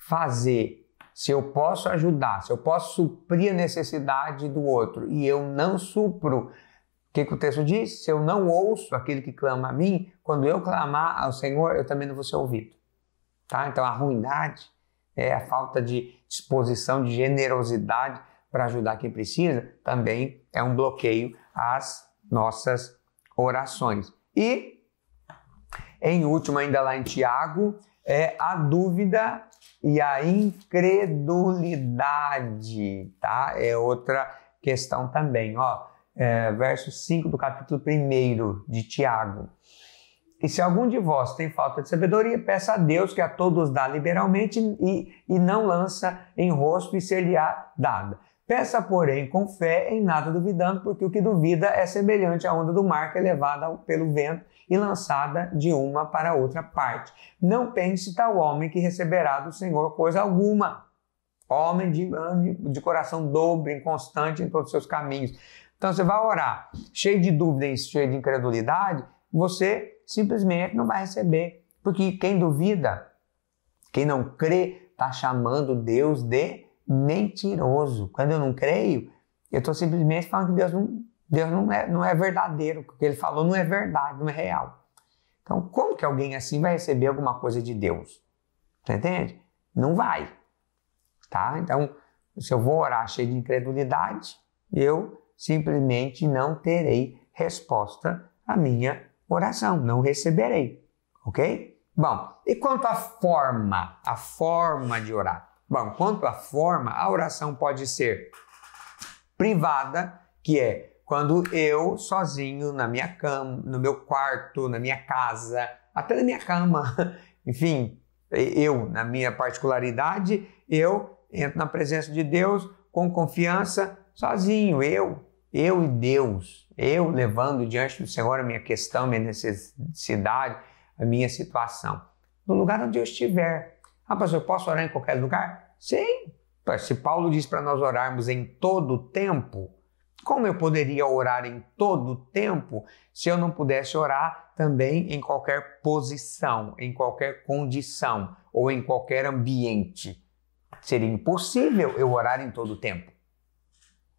fazer, se eu posso ajudar, se eu posso suprir a necessidade do outro e eu não supro, o que o texto diz? Se eu não ouço aquele que clama a mim, quando eu clamar ao Senhor, eu também não vou ser ouvido. Tá? Então, a ruindade é a falta de disposição, de generosidade para ajudar quem precisa, também é um bloqueio às nossas orações. E, em último, ainda lá em Tiago, a dúvida e a incredulidade, tá? É outra questão também, ó. Verso 5 do capítulo 1 de Tiago. E se algum de vós tem falta de sabedoria, peça a Deus que a todos dá liberalmente e não lança em rosto e ser-lhe-á dada. Peça, porém, com fé, em nada duvidando, porque o que duvida é semelhante à onda do mar que é levada pelo vento e lançada de uma para outra parte. Não pense tal homem que receberá do Senhor coisa alguma. Homem de coração dobre, inconstante em todos os seus caminhos. Então você vai orar cheio de dúvidas, cheio de incredulidade, você simplesmente não vai receber. Porque quem duvida, quem não crê, está chamando Deus de mentiroso. Quando eu não creio, eu estou simplesmente falando que Deus não é verdadeiro. O que ele falou não é verdade, não é real. Então, como que alguém assim vai receber alguma coisa de Deus? Você entende? Não vai. Tá? Então, se eu vou orar cheio de incredulidade, eu simplesmente não terei resposta à minha oração, não receberei, ok? Bom, e quanto à forma de orar? Bom, quanto à forma, a oração pode ser privada, que é quando eu sozinho na minha cama, no meu quarto, na minha casa, até na minha cama, enfim, eu, na minha particularidade, eu entro na presença de Deus com confiança, sozinho, eu e Deus, eu levando diante do Senhor a minha questão, a minha necessidade, a minha situação. No lugar onde eu estiver. Ah, pastor, eu posso orar em qualquer lugar? Sim. Se Paulo diz para nós orarmos em todo o tempo, como eu poderia orar em todo o tempo se eu não pudesse orar também em qualquer posição, em qualquer condição ou em qualquer ambiente? Seria impossível eu orar em todo o tempo.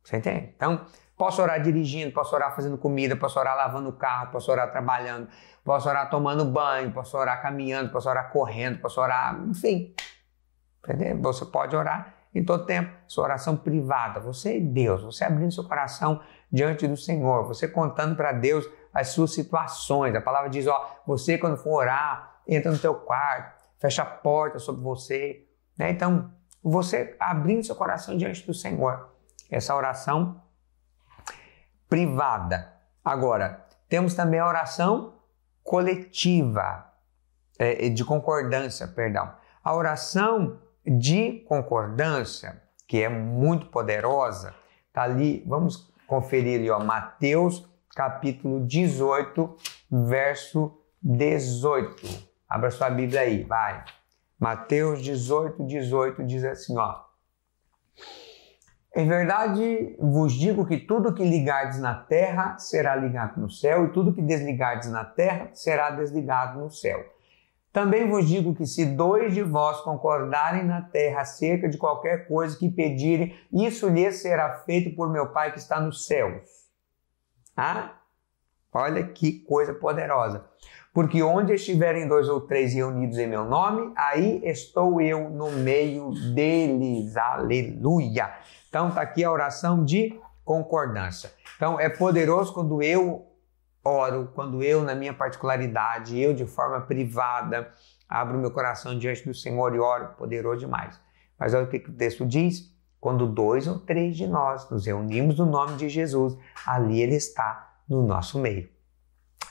Você entende? Então, Posso orar dirigindo, posso orar fazendo comida, posso orar lavando o carro, posso orar trabalhando, posso orar tomando banho, posso orar caminhando, posso orar correndo, posso orar, enfim. Entendeu? Você pode orar em todo tempo, sua oração privada, você e Deus, você abrindo seu coração diante do Senhor, você contando para Deus as suas situações. A palavra diz, você quando for orar, entra no teu quarto, fecha a porta sobre você, né? Então, você abrindo seu coração diante do Senhor, essa oração privada. Agora, temos também a oração coletiva, de concordância, perdão. A oração de concordância, que é muito poderosa, está ali, vamos conferir ali, Mateus capítulo 18, verso 18. Abra sua Bíblia aí, vai. Mateus 18, 18 diz assim, Em verdade vos digo que tudo que ligardes na terra será ligado no céu, e tudo que desligardes na terra será desligado no céu. Também vos digo que se 2 de vós concordarem na terra acerca de qualquer coisa que pedirem, isso lhes será feito por meu Pai que está nos céus. Olha que coisa poderosa. Porque onde estiverem 2 ou 3 reunidos em meu nome, aí estou eu no meio deles. Aleluia! Então está aqui a oração de concordância. Então é poderoso quando eu oro, quando eu, na minha particularidade, eu de forma privada, abro meu coração diante do Senhor e oro, poderoso demais. Mas olha o que o texto diz, quando 2 ou 3 de nós nos reunimos no nome de Jesus, ali Ele está no nosso meio.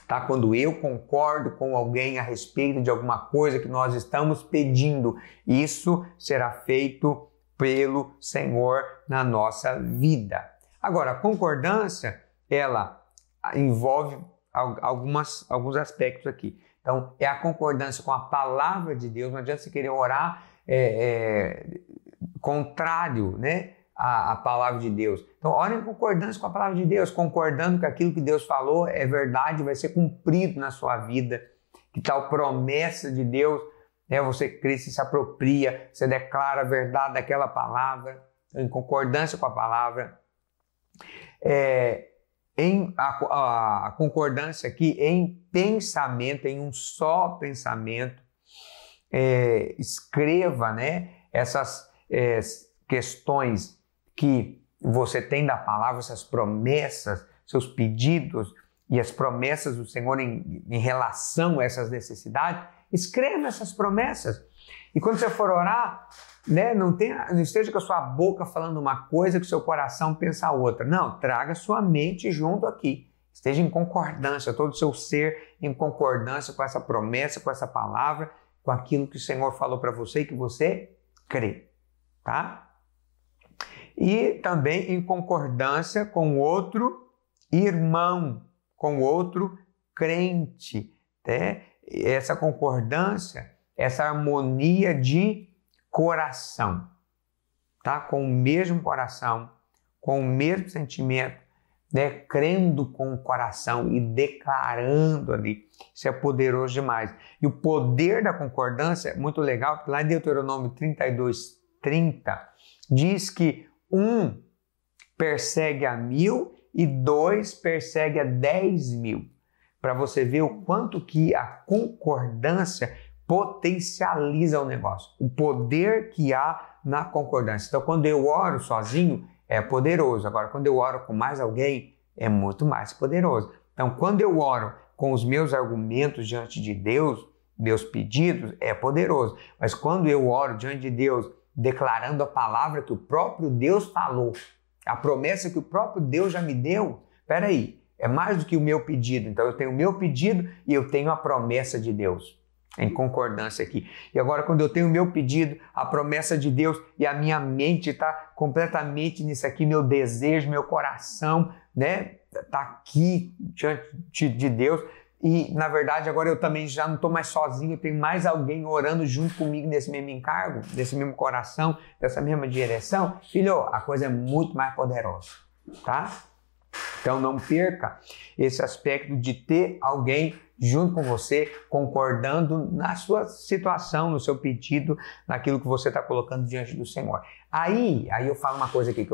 Tá? Quando eu concordo com alguém a respeito de alguma coisa que nós estamos pedindo, isso será feito pelo Senhor na nossa vida. Agora, a concordância, ela envolve alguns aspectos aqui. Então, é a concordância com a palavra de Deus. Não adianta você querer orar contrário, né, à palavra de Deus. Então, ore em concordância com a palavra de Deus, concordando que aquilo que Deus falou é verdade, vai ser cumprido na sua vida. Que tal promessa de Deus, né, você crê, se apropria, você declara a verdade daquela palavra, em concordância com a palavra. A concordância aqui em pensamento, em um só pensamento, escreva, né, essas questões que você tem da palavra, essas promessas, seus pedidos e as promessas do Senhor em relação a essas necessidades, escreva essas promessas. E quando você for orar, né, não esteja com a sua boca falando uma coisa que o seu coração pensa outra. Não, traga sua mente junto aqui. Esteja em concordância, todo o seu ser em concordância com essa promessa, com essa palavra, com aquilo que o Senhor falou para você e que você crê. Tá? E também em concordância com outro irmão, com outro crente. Né? Essa concordância, essa harmonia de coração, tá? Com o mesmo coração, com o mesmo sentimento, né? Crendo com o coração e declarando ali. Isso é poderoso demais. E o poder da concordância é muito legal, porque lá em Deuteronômio 32:30 diz que 1 persegue a 1.000 e 2 persegue a 10.000. Para você ver o quanto que a concordância potencializa o negócio, o poder que há na concordância. Então, quando eu oro sozinho, é poderoso. Agora, quando eu oro com mais alguém, é muito mais poderoso. Então, quando eu oro com os meus argumentos diante de Deus, meus pedidos, é poderoso. Mas quando eu oro diante de Deus, declarando a palavra que o próprio Deus falou, a promessa que o próprio Deus já me deu, peraí, é mais do que o meu pedido. Então, eu tenho o meu pedido e eu tenho a promessa de Deus. Em concordância aqui. E agora, quando eu tenho o meu pedido, a promessa de Deus e a minha mente está completamente nisso aqui, meu desejo, meu coração, né, está aqui diante de Deus. E, na verdade, agora eu também já não estou mais sozinho, tem mais alguém orando junto comigo nesse mesmo encargo, nesse mesmo coração, dessa mesma direção. Filho, a coisa é muito mais poderosa, tá? Então, não perca esse aspecto de ter alguém junto com você, concordando na sua situação, no seu pedido, naquilo que você está colocando diante do Senhor. Aí eu falo uma coisa aqui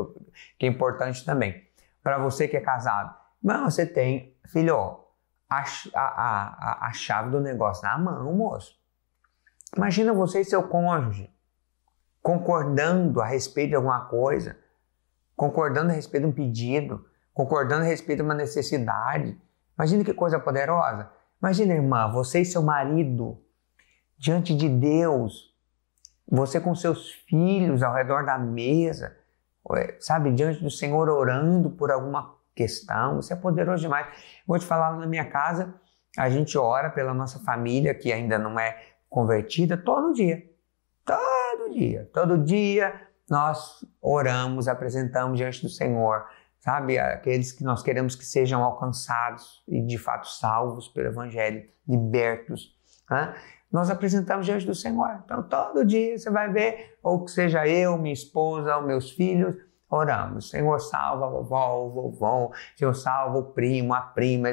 que é importante também. para você que é casado. Mas você tem, filho, ó, a chave do negócio na mão, moço. Imagina você e seu cônjuge concordando a respeito de alguma coisa, concordando a respeito de um pedido, concordando a respeito de uma necessidade. Imagina que coisa poderosa. Imagina, irmã, você e seu marido diante de Deus, você com seus filhos ao redor da mesa, sabe, diante do Senhor orando por alguma questão. Isso é poderoso demais. Vou te falar, na minha casa, a gente ora pela nossa família que ainda não é convertida todo dia. Todo dia nós oramos, apresentamos diante do Senhor, sabe, aqueles que nós queremos que sejam alcançados e de fato salvos pelo Evangelho, libertos, né? Nós apresentamos diante do Senhor. Então todo dia você vai ver, ou que seja eu, minha esposa, ou meus filhos, oramos. Senhor, salva a vovó, o vovô, Senhor, salva o primo, a prima.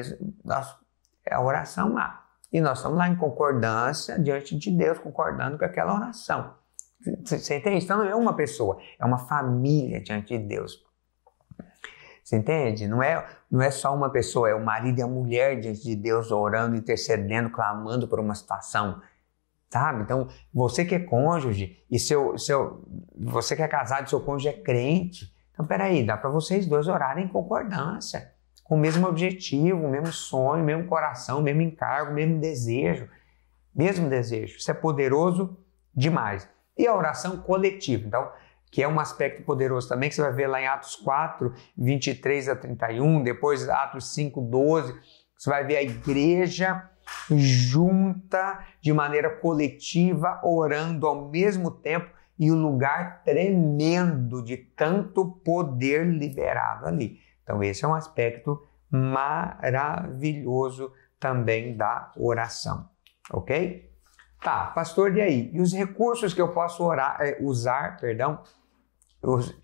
É a oração lá. E nós estamos lá em concordância diante de Deus, concordando com aquela oração. Você entende? Então não é uma pessoa, é uma família diante de Deus. Você entende? Não é só uma pessoa, é o marido e a mulher diante de Deus orando, intercedendo, clamando por uma situação. Sabe? Então, você que é cônjuge e você que é casado e seu cônjuge é crente, então peraí, dá para vocês dois orarem em concordância, com o mesmo objetivo, o mesmo sonho, o mesmo coração, o mesmo encargo, o mesmo desejo. Mesmo desejo. Isso é poderoso demais. E a oração coletiva, então, que é um aspecto poderoso também, que você vai ver lá em Atos 4, 23 a 31, depois Atos 5, 12, você vai ver a igreja junta de maneira coletiva, orando ao mesmo tempo, e o lugar tremendo de tanto poder liberado ali. Então esse é um aspecto maravilhoso também da oração, ok? Tá, pastor, e aí? E os recursos que eu posso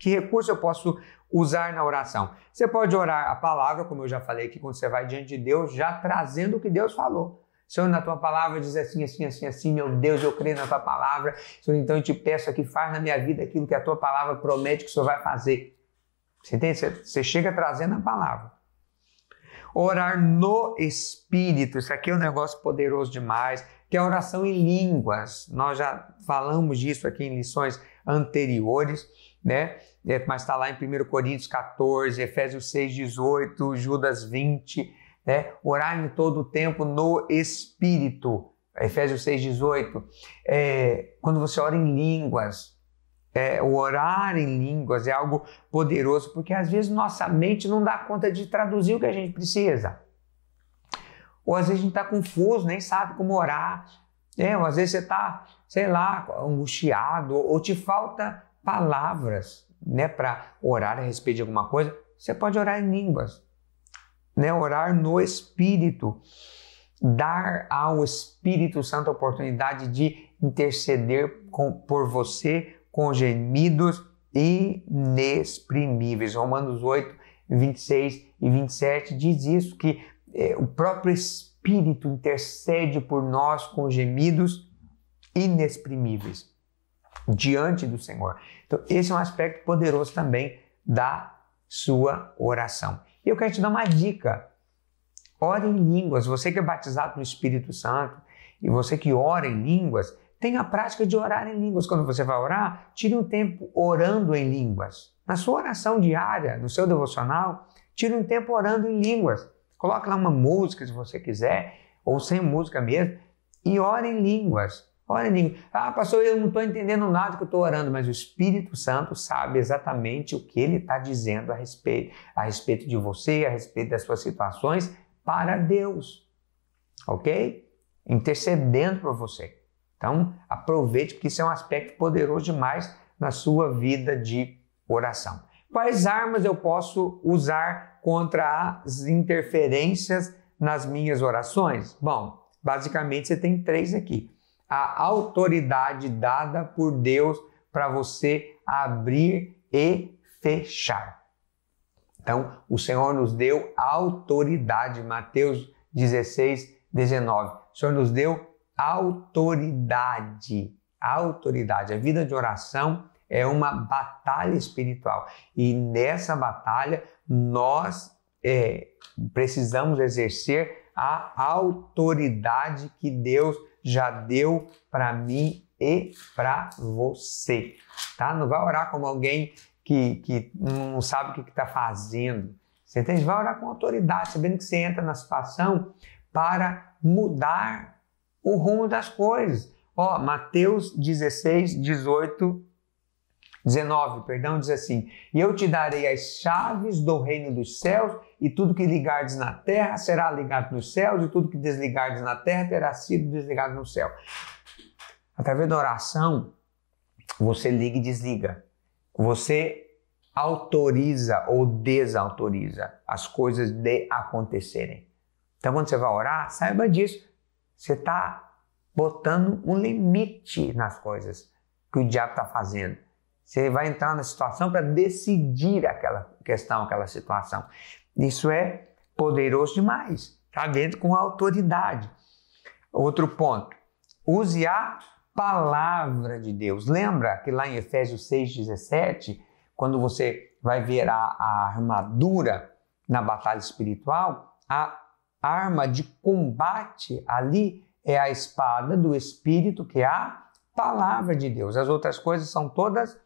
que recurso eu posso usar na oração? Você pode orar a palavra, como eu já falei aqui, quando você vai diante de Deus, já trazendo o que Deus falou. Senhor, na tua palavra diz assim, assim, assim, assim, meu Deus, eu creio na tua palavra. Senhor, então eu te peço aqui, faz na minha vida aquilo que a tua palavra promete que o Senhor vai fazer. Você entende? Você chega trazendo a palavra. Orar no Espírito, isso aqui é um negócio poderoso demais, que é a oração em línguas. Nós já falamos disso aqui em lições anteriores, né? Mas está lá em 1 Coríntios 14, Efésios 6, 18, Judas 20, né? Orar em todo o tempo no Espírito, Efésios 6, 18. Quando você ora em línguas, o orar em línguas é algo poderoso, porque às vezes nossa mente não dá conta de traduzir o que a gente precisa. Ou às vezes a gente está confuso, nem sabe como orar. Ou às vezes você está, sei lá, angustiado, ou te falta palavras, né, para orar a respeito de alguma coisa. Você pode orar em línguas, né? Orar no Espírito. Dar ao Espírito Santo a oportunidade de interceder por você com gemidos inexprimíveis. Romanos 8, 26 e 27 diz isso, que o próprio Espírito intercede por nós com gemidos inexprimíveis diante do Senhor. Então, esse é um aspecto poderoso também da sua oração. E eu quero te dar uma dica. Ore em línguas. Você que é batizado no Espírito Santo e você que ora em línguas, tenha a prática de orar em línguas. Quando você vai orar, tire um tempo orando em línguas. Na sua oração diária, no seu devocional, tire um tempo orando em línguas. Coloque lá uma música, se você quiser, ou sem música mesmo, e ore em línguas. Ore em línguas. Ah, pastor, eu não estou entendendo nada que eu estou orando, mas o Espírito Santo sabe exatamente o que ele está dizendo a respeito de você, a respeito das suas situações, para Deus. Ok? Intercedendo por você. Então, aproveite, porque isso é um aspecto poderoso demais na sua vida de oração. Quais armas eu posso usar contra as interferências nas minhas orações? Bom, basicamente você tem 3 aqui. A autoridade dada por Deus para você abrir e fechar. Então, o Senhor nos deu autoridade. Mateus 16, 19. O Senhor nos deu autoridade. Autoridade. A vida de oração é uma batalha espiritual. E nessa batalha nós precisamos exercer a autoridade que Deus já deu para mim e para você, tá? Não vai orar como alguém que não sabe o que está fazendo. Você entende? Vai orar com autoridade, sabendo que você entra na situação para mudar o rumo das coisas. Ó, Mateus 16, 19, diz assim: e eu te darei as chaves do reino dos céus, e tudo que ligardes na terra será ligado nos céus, e tudo que desligardes na terra terá sido desligado no céu. Através da oração, você liga e desliga. Você autoriza ou desautoriza as coisas de acontecerem. Então, quando você vai orar, saiba disso. Você está botando um limite nas coisas que o diabo está fazendo. Você vai entrar na situação para decidir aquela questão, aquela situação. Isso é poderoso demais. Está vendo com autoridade. Outro ponto. Use a palavra de Deus. Lembra que lá em Efésios 6,17, quando você vai ver a armadura na batalha espiritual, a arma de combate ali é a espada do Espírito, que é a palavra de Deus. As outras coisas são todas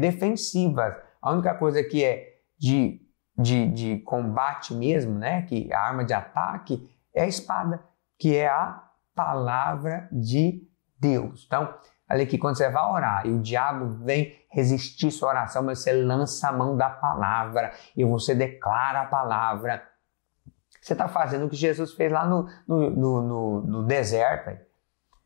defensivas. A única coisa que é de combate mesmo, né, que a arma de ataque, é a espada, que é a palavra de Deus. Então, olha aqui, quando você vai orar e o diabo vem resistir sua oração, mas você lança a mão da palavra e você declara a palavra. Você está fazendo o que Jesus fez lá no deserto. Aí.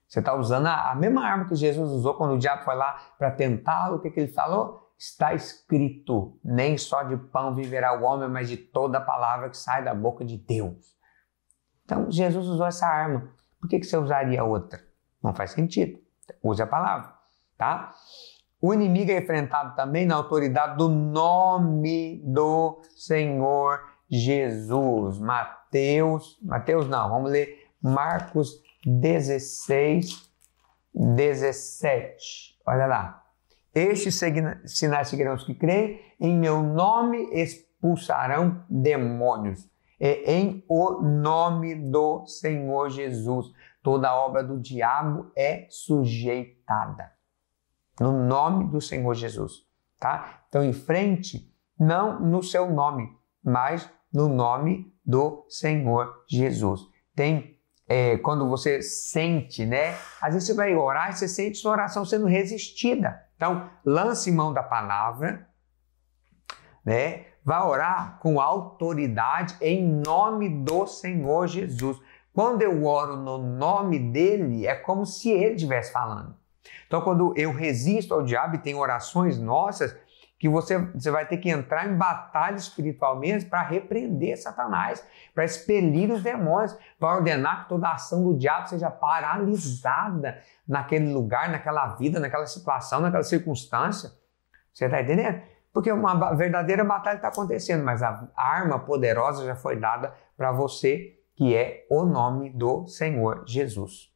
Você está usando a mesma arma que Jesus usou quando o diabo foi lá para tentá-lo. O que ele falou? Está escrito, nem só de pão viverá o homem, mas de toda a palavra que sai da boca de Deus. Então, Jesus usou essa arma. Por que você usaria outra? Não faz sentido. Use a palavra, tá? O inimigo é enfrentado também na autoridade do nome do Senhor Jesus. Vamos ler Marcos 16, 17. Olha lá. Estes sinais seguirão os que creem, em meu nome expulsarão demônios. Em o nome do Senhor Jesus. Toda obra do diabo é sujeitada. No nome do Senhor Jesus, tá? Então, enfrente, não no seu nome, mas no nome do Senhor Jesus. Quando você sente, né? Às vezes você vai orar e você sente sua oração sendo resistida. Então, lance mão da palavra, né? Vá orar com autoridade em nome do Senhor Jesus. Quando eu oro no nome dele, é como se ele estivesse falando. Então, quando eu resisto ao diabo, e tem orações nossas, que você vai ter que entrar em batalha espiritual mesmo para repreender Satanás, para expelir os demônios, para ordenar que toda a ação do diabo seja paralisada naquele lugar, naquela vida, naquela situação, naquela circunstância. Você está entendendo? Porque uma verdadeira batalha está acontecendo, mas a arma poderosa já foi dada para você, que é o nome do Senhor Jesus.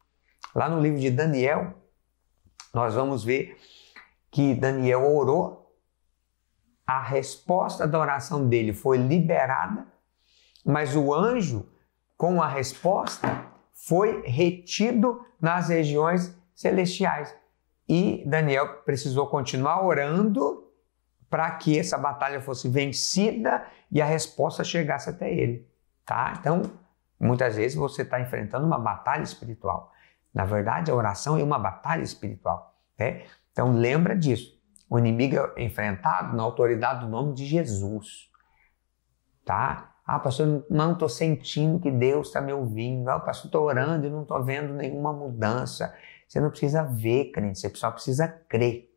Lá no livro de Daniel, nós vamos ver que Daniel orou, a resposta da oração dele foi liberada, mas o anjo, com a resposta, foi retido nas regiões celestiais. E Daniel precisou continuar orando para que essa batalha fosse vencida e a resposta chegasse até ele. Tá? Então, muitas vezes você está enfrentando uma batalha espiritual. Na verdade, a oração é uma batalha espiritual. Né? Então, lembra disso. O inimigo é enfrentado na autoridade do nome de Jesus. Tá? Ah, pastor, não estou sentindo que Deus está me ouvindo. Ah, pastor, estou orando e não estou vendo nenhuma mudança. Você não precisa ver, crente, você só precisa crer.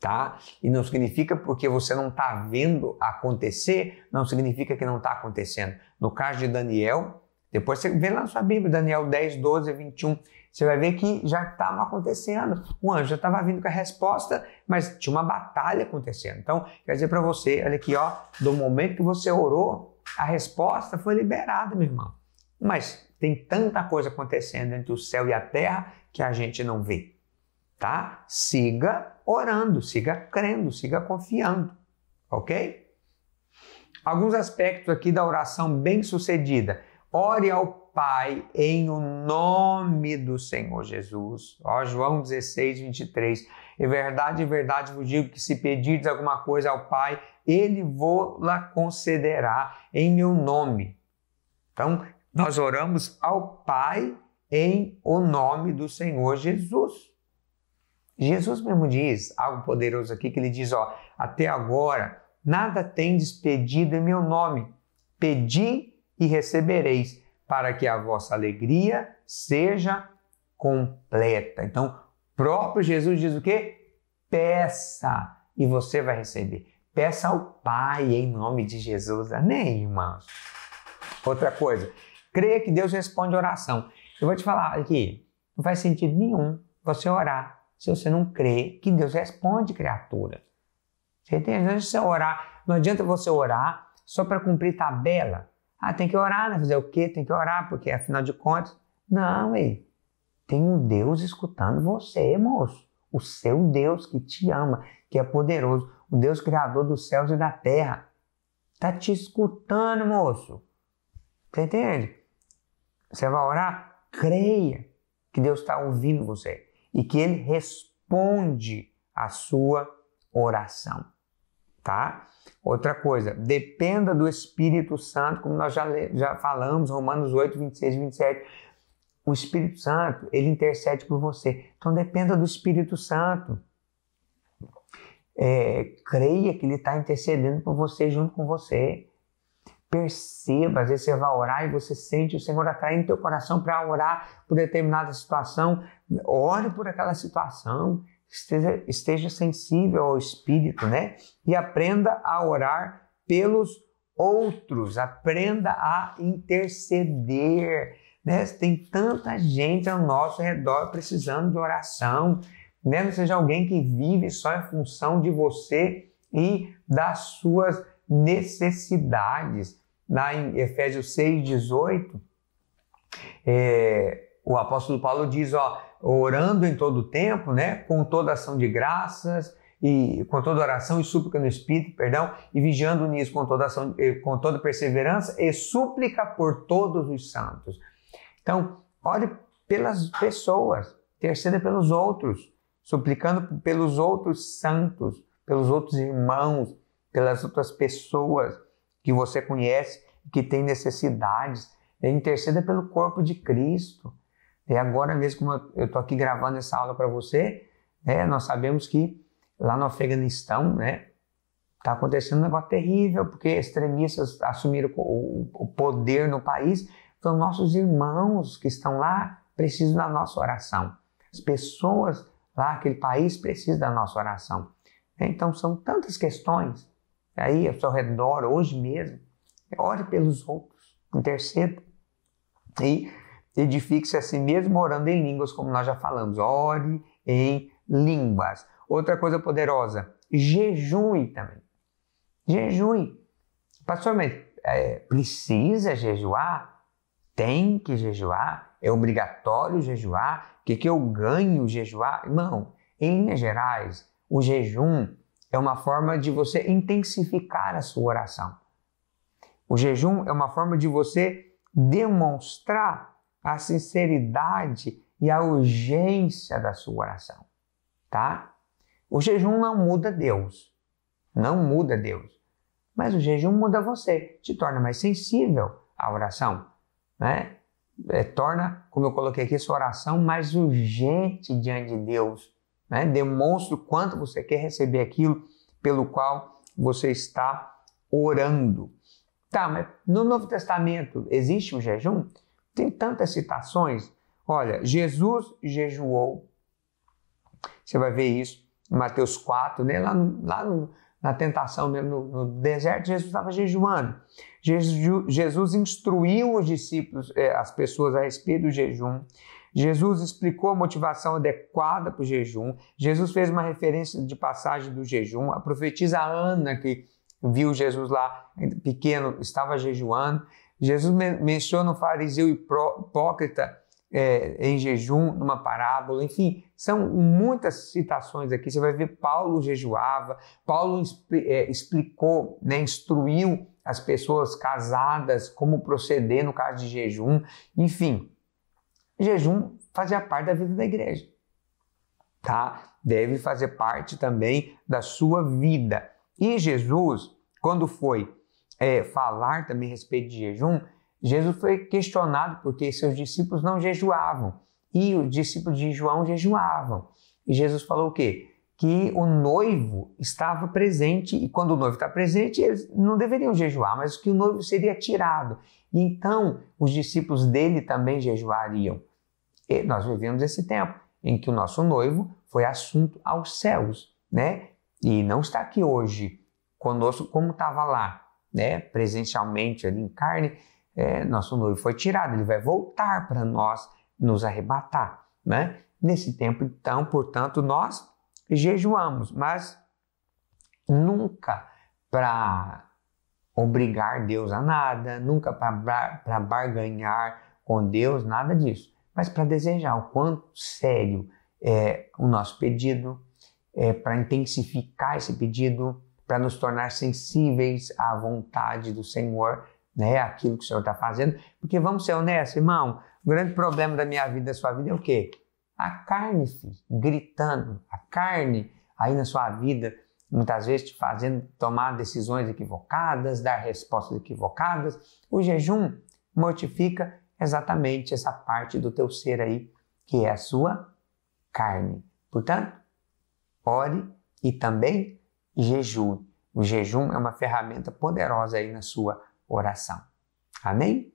Tá? E não significa porque você não está vendo acontecer, não significa que não está acontecendo. No caso de Daniel, depois você vê lá na sua Bíblia, Daniel 10, 12 a 21, você vai ver que já estava acontecendo. O anjo já estava vindo com a resposta, mas tinha uma batalha acontecendo. Então, quer dizer para você, olha aqui, ó, do momento que você orou, a resposta foi liberada, meu irmão. Mas tem tanta coisa acontecendo entre o céu e a terra que a gente não vê. tá? Siga orando, siga crendo, siga confiando, ok? Alguns aspectos aqui da oração bem-sucedida. Ore ao Pai em o nome do Senhor Jesus. Ó, João 16, 23. Em verdade, vos digo que se pedirdes alguma coisa ao Pai, Ele vos-la concederá em meu nome. Então, nós oramos ao Pai em o nome do Senhor Jesus. Jesus mesmo diz algo poderoso aqui, que ele diz, ó, até agora nada tendes pedido em meu nome. Pedi e recebereis, para que a vossa alegria seja completa. Então, próprio Jesus diz o quê? Peça e você vai receber. Peça ao Pai em nome de Jesus. Amém, irmãos? Outra coisa, creia que Deus responde oração. Eu vou te falar aqui, não faz sentido nenhum você orar se você não crê que Deus responde, criatura. Você entende? Não adianta você orar, não adianta você orar só para cumprir tabela. Ah, tem que orar, né? Fazer o quê? Tem que orar, porque afinal de contas... Não, tem um Deus escutando você, moço. O seu Deus que te ama, que é poderoso. O Deus criador dos céus e da terra. Está te escutando, moço. Você entende? Você vai orar? Creia que Deus está ouvindo você e que Ele responde a sua oração, tá? Outra coisa, dependa do Espírito Santo, como nós já falamos, Romanos 8, 26 e 27. O Espírito Santo, ele intercede por você. Então, dependa do Espírito Santo. Creia que ele está intercedendo por você, junto com você. Perceba, às vezes você vai orar e você sente o Senhor atraindo teu coração para orar por determinada situação. Ore por aquela situação. Esteja sensível ao Espírito, né? E aprenda a orar pelos outros, aprenda a interceder, né? Tem tanta gente ao nosso redor precisando de oração, né? Não seja alguém que vive só em função de você e das suas necessidades. Lá em Efésios 6, 18, o apóstolo Paulo diz, ó, orando em todo o tempo, né, com toda ação de graças e com toda oração e súplica no Espírito, e vigiando nisso com toda perseverança e súplica por todos os santos. Então, ore pelas pessoas, interceda pelos outros, suplicando pelos outros santos, pelos outros irmãos, pelas outras pessoas que você conhece, que têm necessidades. Interceda pelo corpo de Cristo. E agora mesmo, como eu estou aqui gravando essa aula para você, né, nós sabemos que lá no Afeganistão, né, está acontecendo um negócio terrível, porque extremistas assumiram o poder no país. Então, nossos irmãos que estão lá precisam da nossa oração. As pessoas lá, aquele país, precisam da nossa oração. Então, são tantas questões aí ao seu redor, hoje mesmo. Ore pelos outros, interceda e edifique-se a si mesmo orando em línguas, como nós já falamos. Ore em línguas. Outra coisa poderosa, jejue também. Jejue. Pastor, mas precisa jejuar? Tem que jejuar? É obrigatório jejuar? O que eu ganho jejuar? Irmão, em linhas gerais, o jejum é uma forma de você intensificar a sua oração. O jejum é uma forma de você demonstrar a sinceridade e a urgência da sua oração, tá? O jejum não muda Deus, não muda Deus, mas o jejum muda você, te torna mais sensível à oração, né? Torna, como eu coloquei aqui, sua oração mais urgente diante de Deus, né? Demonstra o quanto você quer receber aquilo pelo qual você está orando. Tá, mas no Novo Testamento existe um jejum? Tem tantas citações. Olha, Jesus jejuou. Você vai ver isso em Mateus 4, né? Na tentação mesmo, no deserto, Jesus estava jejuando. Jesus instruiu os discípulos, as pessoas a respeito do jejum. Jesus explicou a motivação adequada para o jejum. Jesus fez uma referência de passagem do jejum. A profetisa Ana, que viu Jesus lá pequeno, estava jejuando. Jesus menciona o fariseu hipócrita em jejum, numa parábola, enfim, são muitas citações aqui. Você vai ver Paulo jejuava, Paulo explicou, né, instruiu as pessoas casadas como proceder no caso de jejum, enfim, jejum fazia parte da vida da igreja, tá? Deve fazer parte também da sua vida. E Jesus, quando foi falar também a respeito de jejum, Jesus foi questionado porque seus discípulos não jejuavam e os discípulos de João jejuavam. E Jesus falou o quê? Que o noivo estava presente e quando o noivo está presente, eles não deveriam jejuar, mas que o noivo seria tirado. E então, os discípulos dele também jejuariam. E nós vivemos esse tempo em que o nosso noivo foi assunto aos céus, né? E não está aqui hoje conosco como estava lá, né? Presencialmente ali em carne. Nosso noivo foi tirado, ele vai voltar para nós nos arrebatar, né? Nesse tempo, então, portanto, nós jejuamos, mas nunca para obrigar Deus a nada, nunca para barganhar com Deus, nada disso, mas para desejar o quanto sério é o nosso pedido, para intensificar esse pedido, para nos tornar sensíveis à vontade do Senhor, né, aquilo que o Senhor está fazendo, porque vamos ser honestos, irmão, o grande problema da minha vida, da sua vida é o quê? A carne, filho, gritando, a carne aí na sua vida, muitas vezes te fazendo tomar decisões equivocadas, dar respostas equivocadas. O jejum mortifica exatamente essa parte do teu ser aí, que é a sua carne. Portanto, ore e também jejue. O jejum é uma ferramenta poderosa aí na sua oração. Amém?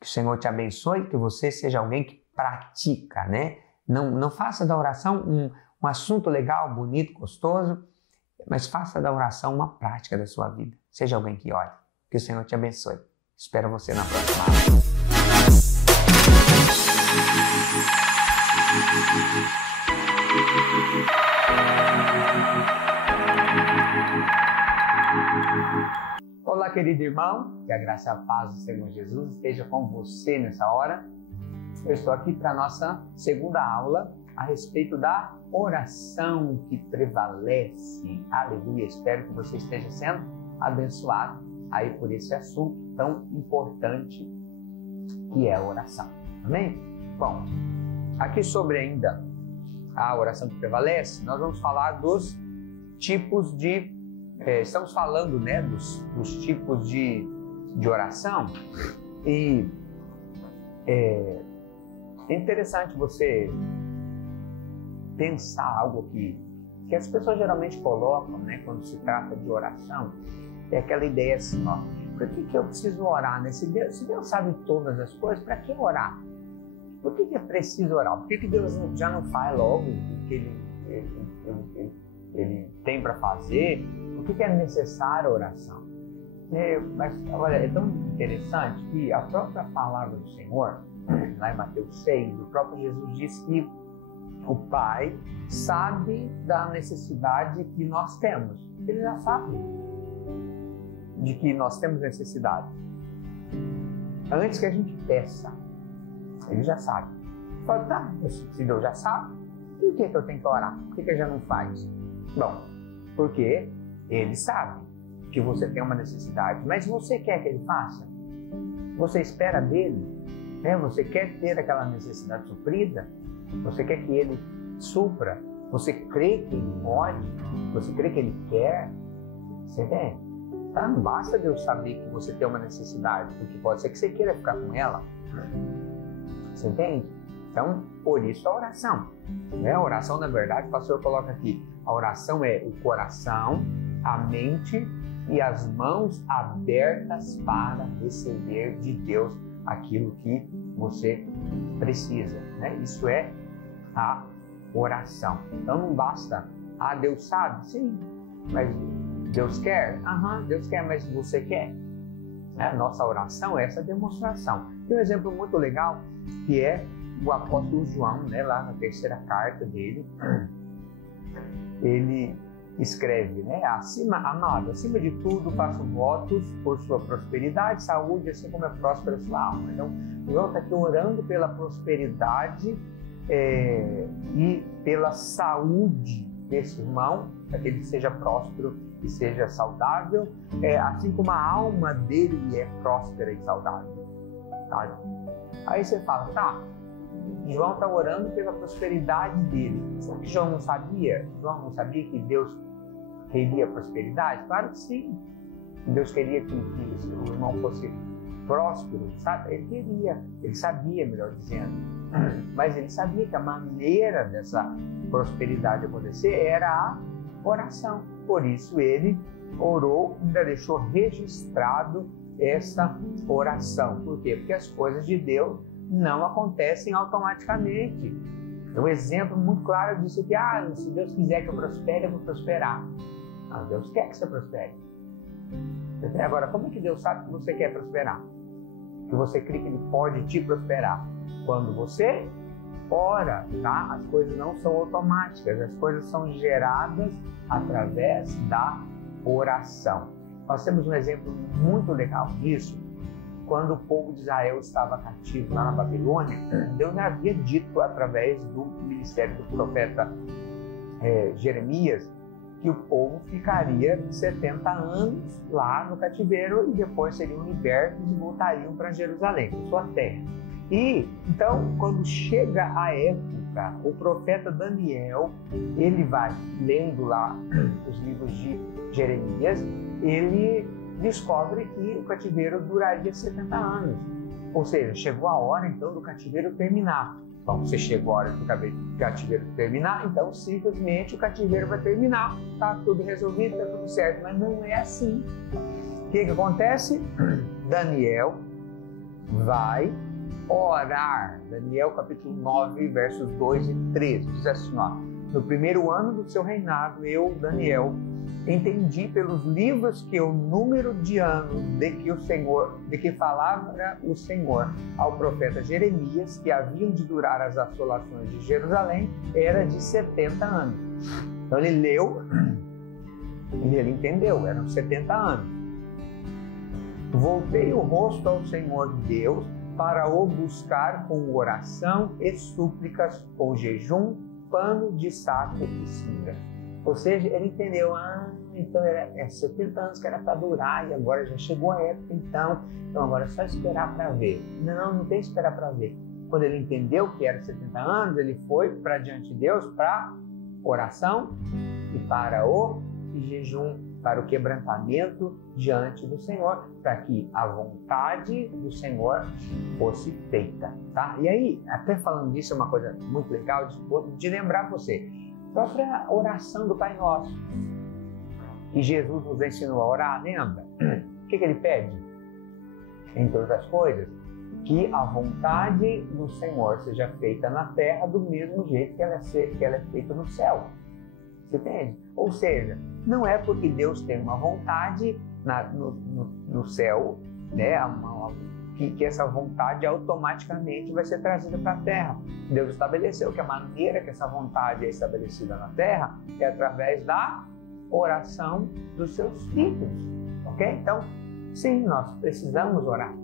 Que o Senhor te abençoe, que você seja alguém que pratica, né? Não faça da oração um assunto legal, bonito, gostoso, mas faça da oração uma prática da sua vida. Seja alguém que ore. Que o Senhor te abençoe. Espero você na próxima aula. Olá, querido irmão, que a graça e a paz do Senhor Jesus esteja com você nessa hora. Eu estou aqui para a nossa segunda aula a respeito da oração que prevalece. Aleluia! Espero que você esteja sendo abençoado aí por esse assunto tão importante que é a oração. Amém? Bom, aqui sobre ainda a oração que prevalece, nós vamos falar dos tipos de... estamos falando, né, dos tipos de oração e é interessante você pensar algo que as pessoas geralmente colocam, né, quando se trata de oração, é aquela ideia assim, ó, por que eu preciso orar, né? Se Deus sabe todas as coisas, para que orar? Por que é preciso orar? Por que Deus já não faz logo o que Ele tem para fazer? Por que é necessária a oração? Mas, olha, é tão interessante que a própria palavra do Senhor, lá em Mateus 6, o próprio Jesus disse que o Pai sabe da necessidade que nós temos. Ele já sabe de que nós temos necessidade. Antes que a gente peça, Ele já sabe. Fala, tá, se Deus já sabe, por que eu tenho que orar? Por que Ele já não faz? Bom, porque Ele sabe que você tem uma necessidade, mas você quer que Ele faça? Você espera dele? Né? Você quer ter aquela necessidade suprida? Você quer que Ele supra? Você crê que Ele pode? Você crê que Ele quer? Você tem? Tá? Não basta Deus saber que você tem uma necessidade, porque pode ser que você queira ficar com ela. Você entende? Então, por isso a oração. Né? A oração, na verdade, o pastor coloca aqui, a oração é o coração, a mente e as mãos abertas para receber de Deus aquilo que você precisa. Né? Isso é a oração. Então não basta, Deus sabe? Sim, mas Deus quer? Deus quer, mas você quer? Nossa oração é essa demonstração. Tem um exemplo muito legal que é o apóstolo João, né, lá na terceira carta dele. Ele escreve, né? Amado, acima de tudo faço votos por sua prosperidade, saúde, assim como é próspera a sua alma. Então, João está aqui orando pela prosperidade e pela saúde desse irmão, para que ele seja próspero e seja saudável, assim como a alma dele é próspera e saudável. Tá? Aí você fala, tá, João está orando pela prosperidade dele. Será que João não sabia? João não sabia que Deus queria prosperidade? Claro que sim. Deus queria que o irmão fosse próspero, sabe? Ele queria, ele sabia, melhor dizendo. Mas ele sabia que a maneira dessa prosperidade acontecer era a oração. Por isso ele orou, ainda deixou registrado essa oração. Por quê? Porque as coisas de Deus não acontecem automaticamente. Um exemplo muito claro disso é que, se Deus quiser que eu prospere, eu vou prosperar. Deus quer que você prospere. Agora, como é que Deus sabe que você quer prosperar? Que você crê que Ele pode te prosperar? Quando você ora, tá? As coisas não são automáticas, as coisas são geradas através da oração. Nós temos um exemplo muito legal disso. Quando o povo de Israel estava cativo lá na Babilônia, Deus havia dito através do ministério do profeta Jeremias que o povo ficaria 70 anos lá no cativeiro e depois seriam libertos e voltariam para Jerusalém, para sua terra. E então, quando chega a época, o profeta Daniel, ele vai lendo lá os livros de Jeremias, ele descobre que o cativeiro duraria 70 anos. Ou seja, chegou a hora então do cativeiro terminar. Então, você chegou a hora do cativeiro terminar, então simplesmente o cativeiro vai terminar. Está tudo resolvido, está tudo certo, mas não é assim. O que acontece? Daniel vai orar. Daniel capítulo 9, versos 2 e 13. Diz assim, no primeiro ano do seu reinado, eu, Daniel, entendi pelos livros que o número de anos de que falava o Senhor ao profeta Jeremias, que haviam de durar as assolações de Jerusalém, era de 70 anos. Então ele leu e ele entendeu, eram 70 anos. Voltei o rosto ao Senhor Deus para o buscar com oração e súplicas, com jejum, pano de saco e cinza. Ou seja, ele entendeu, então é 70 anos que era para durar e agora já chegou a época, então agora é só esperar para ver. Não tem que esperar para ver. Quando ele entendeu que era 70 anos, ele foi para diante de Deus para oração e para o jejum, para o quebrantamento diante do Senhor, para que a vontade do Senhor fosse feita, tá? E aí, até falando disso, é uma coisa muito legal de lembrar você. A própria oração do Pai Nosso. E Jesus nos ensinou a orar, lembra? O que ele pede? Entre outras coisas, que a vontade do Senhor seja feita na terra do mesmo jeito que ela é feita no céu. Você entende? Ou seja, não é porque Deus tem uma vontade no céu, né, que essa vontade automaticamente vai ser trazida para a terra. Deus estabeleceu que a maneira que essa vontade é estabelecida na terra é através da oração dos seus filhos, ok? Então, sim, nós precisamos orar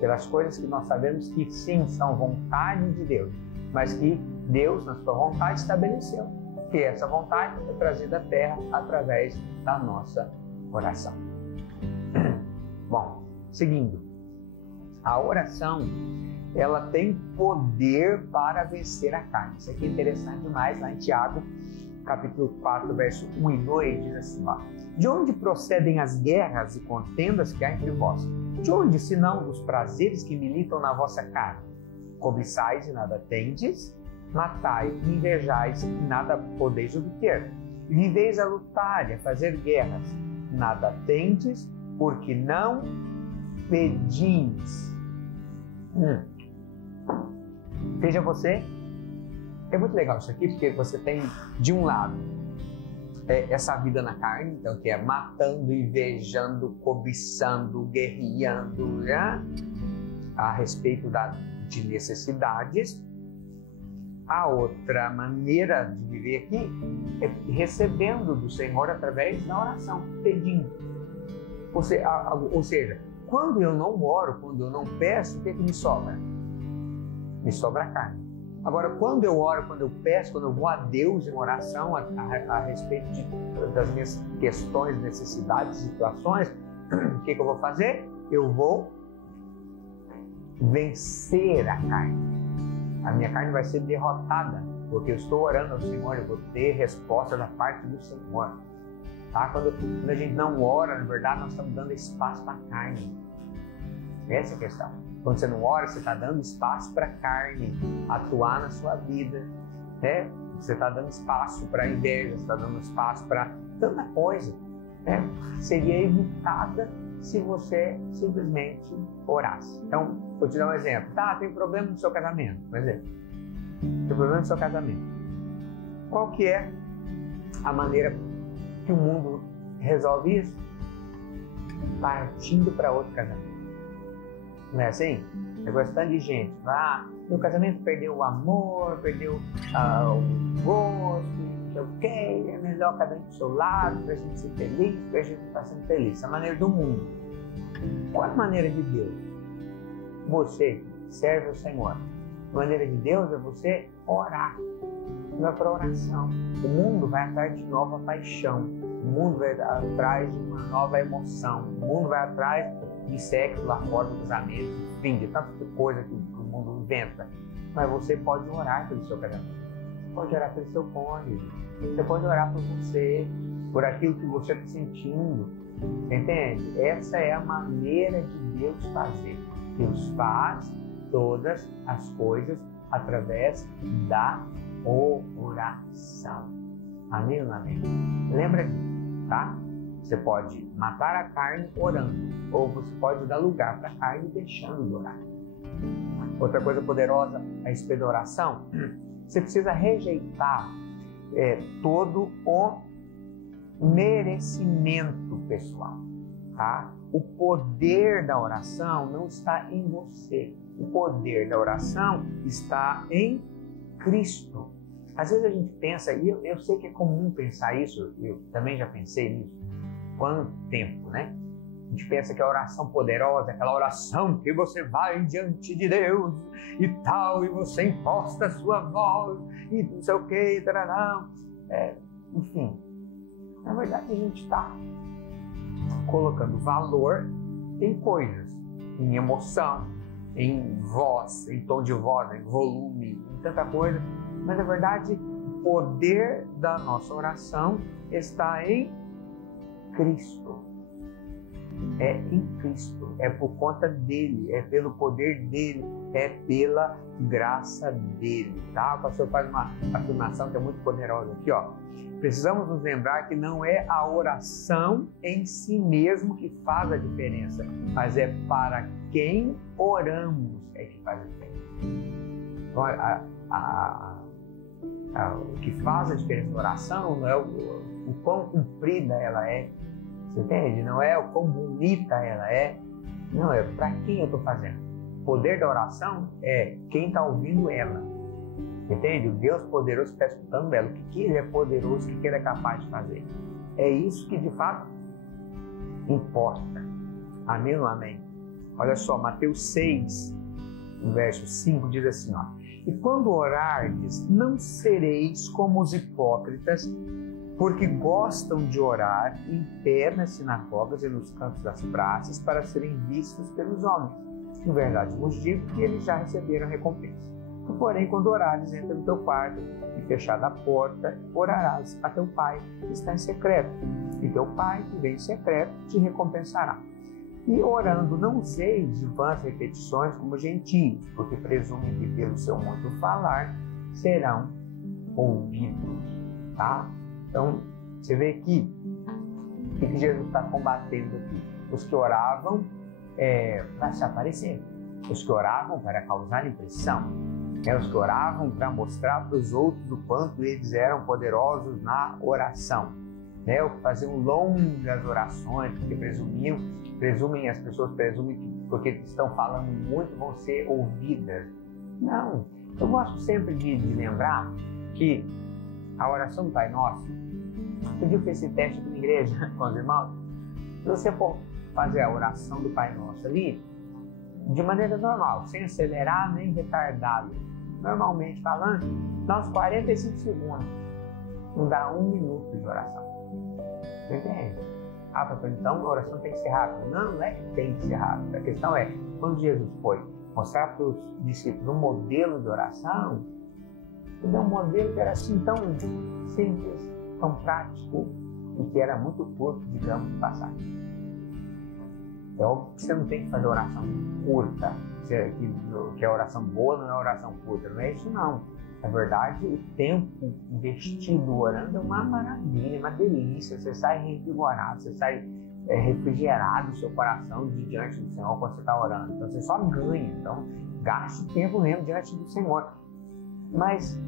pelas coisas que nós sabemos que sim, são vontade de Deus, mas que Deus, na sua vontade, estabeleceu que essa vontade é trazida à terra através da nossa oração. Bom, seguindo. A oração, ela tem poder para vencer a carne. Isso aqui é interessante demais, lá em Tiago, capítulo 4, verso 1 e 2, diz assim, de onde procedem as guerras e contendas que há entre vós? De onde, senão dos prazeres que militam na vossa carne? Cobiçais e nada tendes, matai e invejais e nada podeis obter. Viveis a lutar e a fazer guerras, nada tendes, porque não pedis. Veja você, é muito legal isso aqui, porque você tem, de um lado, essa vida na carne, então, que é matando, invejando, cobiçando, guerreando, né? A respeito de necessidades. a outra maneira de viver aqui é recebendo do Senhor através da oração, pedindo. Ou seja, quando eu não oro, quando eu não peço, o que me sobra? Me sobra a carne. Agora, quando eu oro, quando eu peço, quando eu vou a Deus em oração a respeito das minhas questões, necessidades, situações, o que eu vou fazer? Eu vou vencer a carne. A minha carne vai ser derrotada, porque eu estou orando ao Senhor, eu vou ter resposta da parte do Senhor. Tá? Quando a gente não ora, na verdade, nós estamos dando espaço para a carne. Essa é a questão. Quando você não ora, você está dando espaço para a carne atuar na sua vida. Né? Você está dando espaço para a inveja, você está dando espaço para tanta coisa. Né? Seria evitada se você simplesmente orasse. Então, vou te dar um exemplo. Tá, tem problema no seu casamento. Por exemplo, tem problema no seu casamento. Qual que é a maneira que o mundo resolve isso? Partindo para outro casamento. Não é assim? É bastante de gente. Meu casamento perdeu o amor, perdeu o gosto, não sei o quê, é melhor cada um do seu lado, para a gente ser feliz, porque a gente não está sendo feliz. É a maneira do mundo. Qual é a maneira de Deus? Você serve ao Senhor. A maneira de Deus é você orar. Vai para a oração. O mundo vai atrás de nova paixão. O mundo vai atrás de uma nova emoção. O mundo vai atrás de sexo lá fora do casamento, enfim, de tanta coisa que o mundo inventa. Mas você pode orar pelo seu casamento. Você pode orar pelo seu cônjuge. Você pode orar por você, por aquilo que você está sentindo. Entende? Essa é a maneira de Deus fazer. Deus faz todas as coisas através da oração. Amém ou não amém? Lembra disso, tá? Você pode matar a carne orando, ou você pode dar lugar para a carne deixando de orar. Outra coisa poderosa a respeito da oração, você precisa rejeitar todo o merecimento pessoal, tá? O poder da oração não está em você. O poder da oração está em Cristo. Às vezes a gente pensa, e eu sei que é comum pensar isso, eu também já pensei nisso. Quanto tempo, né? A gente pensa que a oração poderosa é aquela oração que você vai diante de Deus e tal, e você imposta a sua voz e não sei o que, tararão. Enfim, na verdade a gente está colocando valor em coisas, em emoção, em voz, em tom de voz, em volume, em tanta coisa, mas na verdade o poder da nossa oração está em Cristo. É em Cristo, é por conta dele, é pelo poder dele, é pela graça dele, tá? O pastor faz uma afirmação que é muito poderosa aqui, ó. Precisamos nos lembrar que não é a oração em si mesmo que faz a diferença, mas é para quem oramos é que faz a diferença. Então, o que faz a diferença na oração não é o quão comprida ela é, você entende? Não é o quão bonita ela é, não, é para quem eu estou fazendo. O poder da oração é quem está ouvindo ela, entende? O Deus poderoso está escutando ela, o que ele é poderoso, o que ele é capaz de fazer. É isso que de fato importa. Amém ou amém? Olha só, Mateus 6, no verso 5, diz assim, ó: e quando orardes, não sereis como os hipócritas, porque gostam de orar em pé nas sinagogas e nos cantos das praças para serem vistos pelos homens. Em verdade vos digo que eles já receberam recompensa. Porém, quando orares, entra no teu quarto e, fechada a porta, orarás a teu Pai que está em secreto. E teu Pai que vem em secreto te recompensará. E orando, não useis de vãs repetições como gentios, porque presumem que pelo seu muito falar serão ouvidos. Tá? Então, você vê aqui o que Jesus está combatendo aqui. Os que oravam para se aparecer, os que oravam para causar impressão, os que oravam para mostrar para os outros o quanto eles eram poderosos na oração, o que faziam longas orações, porque as pessoas presumem que porque estão falando muito vão ser ouvidas. Não, Eu gosto sempre de lembrar que a oração do Pai Nosso, eu digo que esse teste aqui na igreja com os irmãos, se você for fazer a oração do Pai Nosso ali, de maneira normal, sem acelerar nem retardado, normalmente falando, dá uns 45 segundos, não dá 1 minuto de oração. Você entende? Ah, pastor, então a oração tem que ser rápida. Não é que tem que ser rápida. A questão é, quando Jesus foi mostrar para os discípulos um modelo de oração, ele deu um modelo que era assim tão simples, tão prático e que era muito curto, digamos, de passagem. É óbvio que você não tem que fazer oração curta, que a oração boa não é oração curta, não é isso não. Na verdade, o tempo investido orando é uma maravilha, uma delícia. Você sai revigorado, você sai refrigerado o seu coração diante do Senhor quando você está orando. Então você só ganha. Então gaste tempo mesmo diante do Senhor. Mas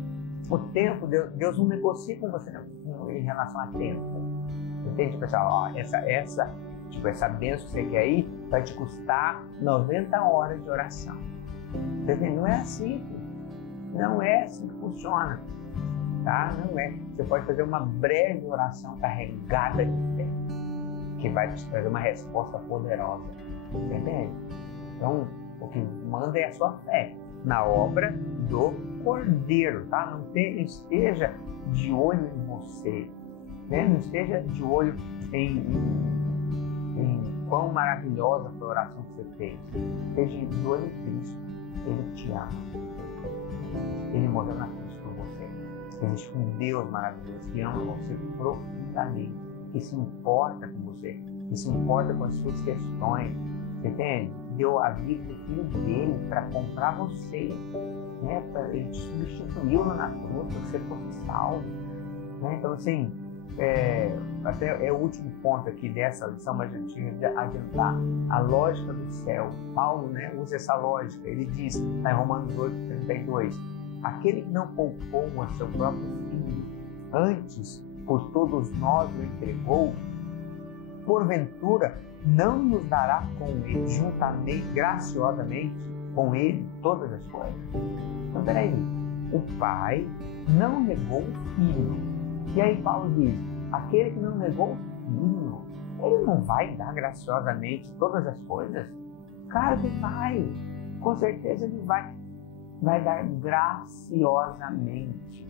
o tempo, Deus não negocia com você em relação a tempo. Entende, pessoal? Ó, essa bênção que você quer aí vai te custar 90 horas de oração. Entende? Não é assim. Não é assim que funciona, tá? Não é. Você pode fazer uma breve oração carregada de fé, que vai te trazer uma resposta poderosa, entende? Então, o que manda é a sua fé na obra do Cordeiro, tá? Não esteja de olho em você, né? Não esteja de olho em quão maravilhosa foi a oração que você fez. Esteja de olho em Cristo. Ele te ama. Ele morreu na cruz por você. Existe um Deus maravilhoso que ama você profundamente, que se importa com você, que se importa com as suas questões. Você entende? Deu a vida do filho dele para comprar você. Né? Ele te substituiu na cruz para que você fosse salvo. Né? Então, assim, até é o último ponto aqui dessa lição, mas eu tinha de adiantar. A lógica do céu. Paulo, né, usa essa lógica. Ele diz, em Romanos 8:32, aquele que não poupou a seu próprio filho, antes por todos nós o entregou, porventura não nos dará com ele, juntamente, graciosamente, com ele todas as coisas? Então, peraí, o Pai não negou o Filho. E aí Paulo diz, aquele que não negou o Filho, ele não vai dar graciosamente todas as coisas? Claro que vai, com certeza ele vai dar graciosamente.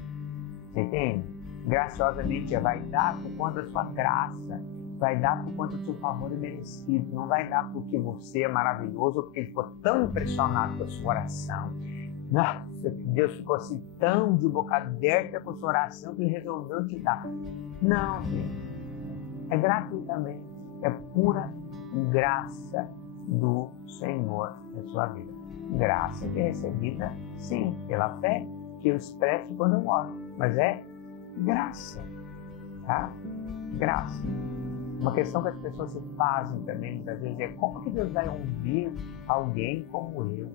Você entende? Graciosamente vai dar por conta da sua graça, vai dar por conta do seu favor merecido, não vai dar porque você é maravilhoso ou porque ele ficou tão impressionado com a sua oração. Nossa, Deus ficou assim tão de boca aberta com a sua oração que ele resolveu te dar. Não, filho. É gratuitamente, é pura graça do Senhor na sua vida. Graça que é recebida, sim, pela fé que eu expresso quando eu oro, mas é graça, tá? Graça. Uma questão que as pessoas se fazem também, muitas vezes, é como que Deus vai ouvir alguém como eu?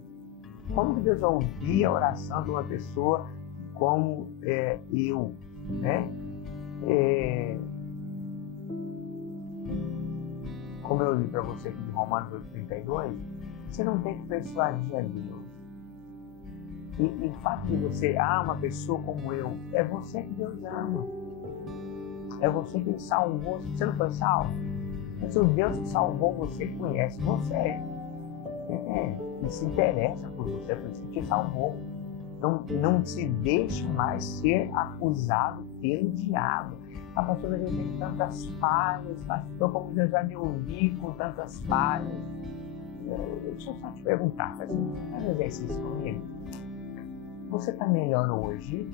Como que Deus vai ouvir a oração de uma pessoa como eu, né? Como eu li para você aqui de Romanos 8:32, você não tem que persuadir a Deus. E o fato de você, uma pessoa como eu, é você que Deus ama. É você que Ele salvou. Você não foi salvo? Mas o Deus que salvou você conhece você. E se interessa por você, por isso que te salvou. Então, não se deixe mais ser acusado pelo diabo. Pastor, eu tenho tantas falhas, pastor, como Deus vai me ouvir com tantas falhas? Deixa eu só te perguntar, faz um exercício comigo. Você está melhor hoje,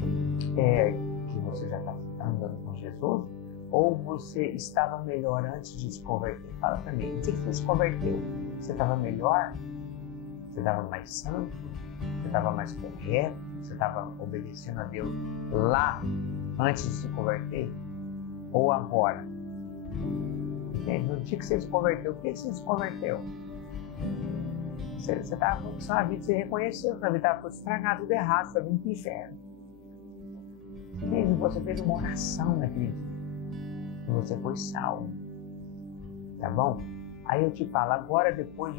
que você já está andando com Jesus, ou você estava melhor antes de se converter? Fala para mim, o que você se converteu? Você estava melhor? Você estava mais santo? Você estava mais correto? Você estava obedecendo a Deus lá antes de se converter? Ou agora? No dia que você se converteu, por que você se converteu? Você estava com sua vida, você reconheceu que sua vida estava estragada, tudo errado, você estava indo para o inferno. E você fez uma oração naquele dia. E você foi salvo. Tá bom? Aí eu te falo, agora depois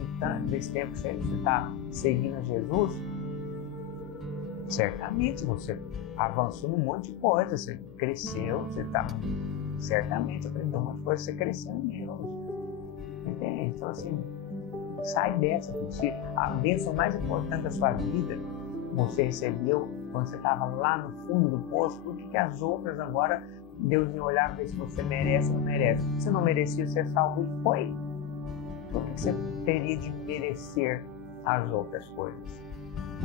desse tempo que você está seguindo Jesus, certamente você avançou num monte de coisa, você cresceu, certamente aprendeu um monte de coisa, você cresceu em Deus. Entende? Então, assim, sai dessa. Se a bênção mais importante da sua vida você recebeu quando você estava lá no fundo do poço, por que as outras agora Deus ia olhar para ver se você merece ou não merece? Você não merecia ser salvo e foi. Por que você teria de merecer as outras coisas?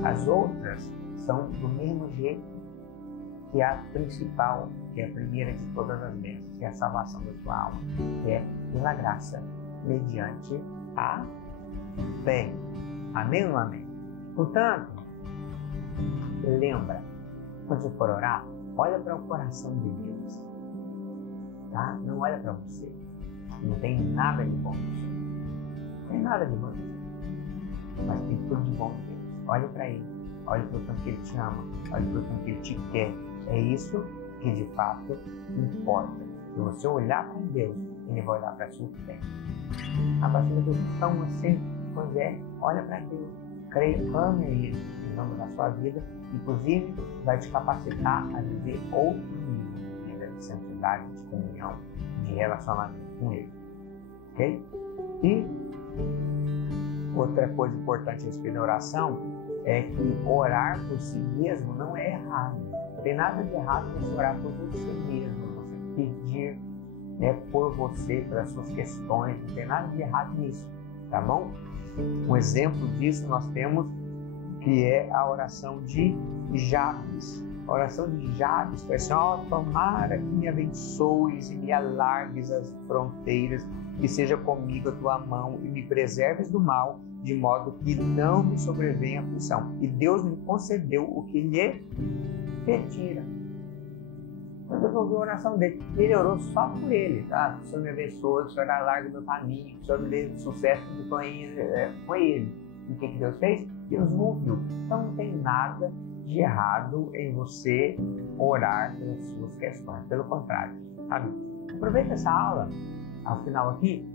As outras são do mesmo jeito que a principal, que é a primeira de todas as bênçãos, que é a salvação da sua alma, que é pela graça, mediante a fé. Amém ou não amém? Portanto, lembra, quando você for orar, olha para o coração de Deus, tá? Não olha para você. Não tem nada de bom. Não tem nada de bom. Mas tem tudo de bom em Deus. Olha para Ele. Olha para o tanto que Ele te ama. Olha para o tanto que Ele te quer. É isso que de fato importa. Se você olhar para Deus, Ele vai olhar para a sua fé. A partir da questão assim, pois é, olha para Deus. Creia, ame a Ele em nome da sua vida. Inclusive, vai te capacitar a viver outro nível de vida, de santidade, de comunhão, de relacionamento com Ele. Ok? E outra coisa importante a respeito da oração é que orar por si mesmo não é errado. Não tem nada de errado você orar por você mesmo, você pedir por você, pelas suas questões, não tem nada de errado nisso, tá bom? Um exemplo disso nós temos que é a oração de Jabes. A oração de Jabes foi assim: ó, tomara que me abençoes e me alargues as fronteiras, que seja comigo a tua mão e me preserves do mal, de modo que não me sobrevenha aflição. E Deus me concedeu o que lhe pedira. Então Deus ouviu a oração dele. Ele orou só por ele, tá? O Senhor me abençoe, o Senhor alargue o meu caminho, o Senhor me dê sucesso que foi ele. E o que Deus fez? Deus não ouviu. Então não tem nada de errado em você orar pelas suas questões. Pelo contrário, sabe? Aproveita essa aula, ao final aqui,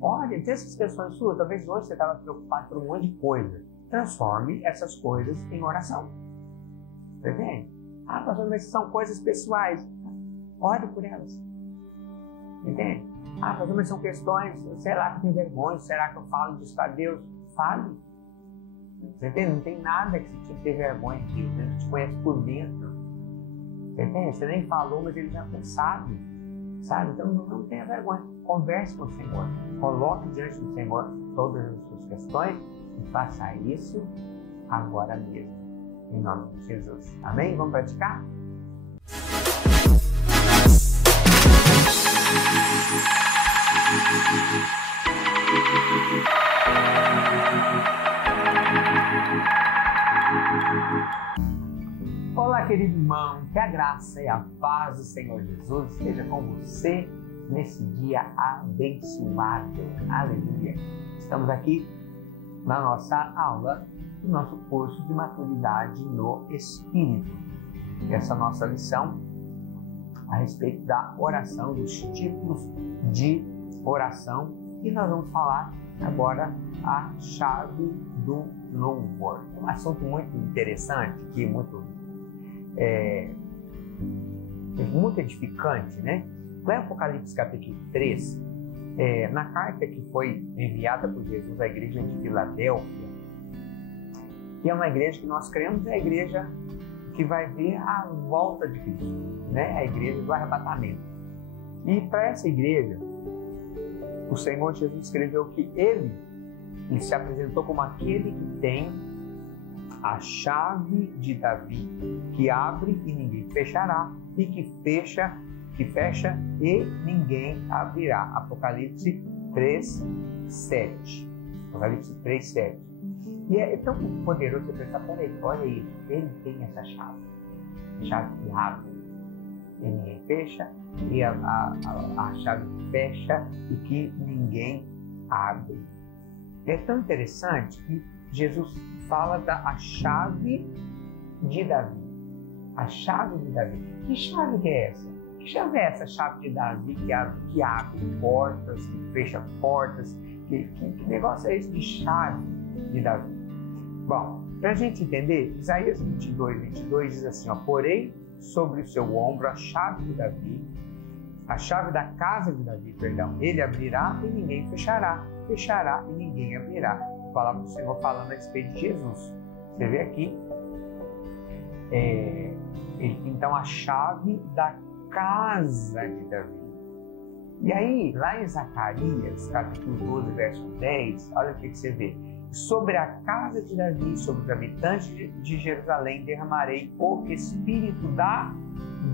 olha, tem essas questões suas. Talvez hoje você estava preocupado por um monte de coisa. Transforme essas coisas em oração. Você entende? Ah, pastor, mas são coisas pessoais. Ore por elas. Entende? Ah, pastor, mas são questões, será que eu tenho vergonha? Será que eu falo disso para Deus? Fale. Você entende? Não tem nada que você tinha que ter vergonha de Deus. Ele te conhece por dentro. Você entende? Você nem falou, mas ele já sabe. Sabe? Então não tenha vergonha. Converse com o Senhor. Coloque diante do Senhor todas as suas questões e faça isso agora mesmo. Em nome de Jesus. Amém? Vamos praticar? Olá, querido irmão, que a graça e a paz do Senhor Jesus esteja com você nesse dia abençoado. Aleluia! Estamos aqui na nossa aula do nosso curso de maturidade no Espírito. Essa nossa lição a respeito da oração, dos tipos de oração, e nós vamos falar agora a chave do louvor. É um assunto muito interessante, que muito edificante, né? Lá em Apocalipse capítulo 3, na carta que foi enviada por Jesus à igreja de Filadélfia, que é uma igreja que nós cremos, é a igreja que vai ver a volta de Cristo, né? A igreja do arrebatamento. E para essa igreja, o Senhor Jesus escreveu que ele se apresentou como aquele que tem a chave de Davi, que abre e ninguém fechará, e que fecha e ninguém abrirá. Apocalipse 3:7. Apocalipse 3:7. E é tão poderoso você pensar, peraí, olha isso, ele tem essa chave que abre e ninguém fecha, e a chave que fecha e que ninguém abre. É tão interessante que Jesus fala da chave de Davi. A chave de Davi. Que chave que é essa? Que chave é essa chave de Davi que abre portas, que fecha portas? Que negócio é esse de chave de Davi? Bom, Para a gente entender, Isaías 22 diz assim, ó, porém sobre o seu ombro a chave de Davi, a chave da casa de Davi, perdão, ele abrirá e ninguém fechará, fechará e ninguém abrirá. A palavra do Senhor falando a respeito de Jesus. Você vê aqui, então a chave da casa de Davi. E aí, lá em Zacarias, capítulo 12, verso 10, olha o que você vê. Sobre a casa de Davi, sobre os habitantes de Jerusalém, derramarei o espírito da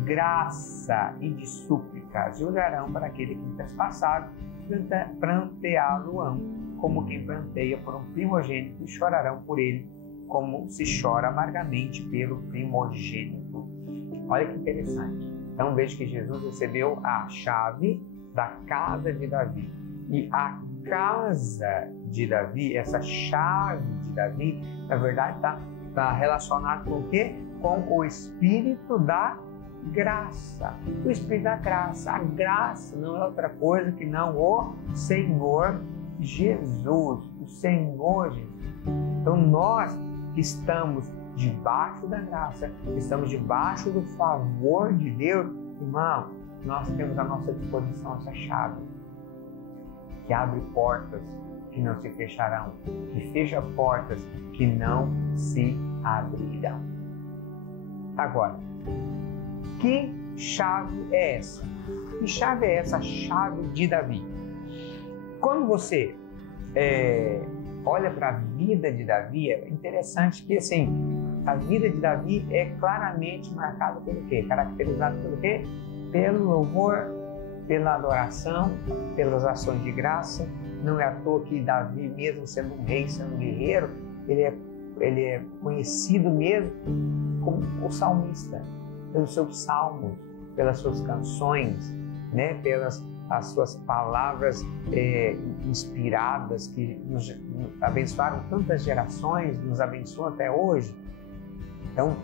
graça e de súplicas, e olharão para aquele que me trespassado, pranteá-lo-ão, como quem pranteia por um primogênito, e chorarão por ele, como se chora amargamente pelo primogênito. Olha que interessante. Então veja que Jesus recebeu a chave da casa de Davi. E a casa de Davi, essa chave de Davi, na verdade está relacionado com o quê? Com o Espírito da graça. O Espírito da graça. A graça não é outra coisa que não o Senhor Jesus. O Senhor Jesus. Então nós que estamos debaixo da graça, estamos debaixo do favor de Deus, irmão, nós temos à nossa disposição essa chave que abre portas que não se fecharão, que fecha portas que não se abrirão. Agora, que chave é essa? Que chave é essa? A chave de Davi. Quando você olha para a vida de Davi, é interessante que assim, a vida de Davi é claramente marcada pelo quê? Caracterizada pelo quê? Pelo louvor, pela adoração, pelas ações de graça. Não é à toa que Davi, mesmo sendo um rei, sendo um guerreiro, ele é conhecido mesmo como o salmista, pelos seus salmos, pelas suas canções, né? Pelas as suas palavras inspiradas que nos abençoaram tantas gerações, nos abençoam até hoje. Então,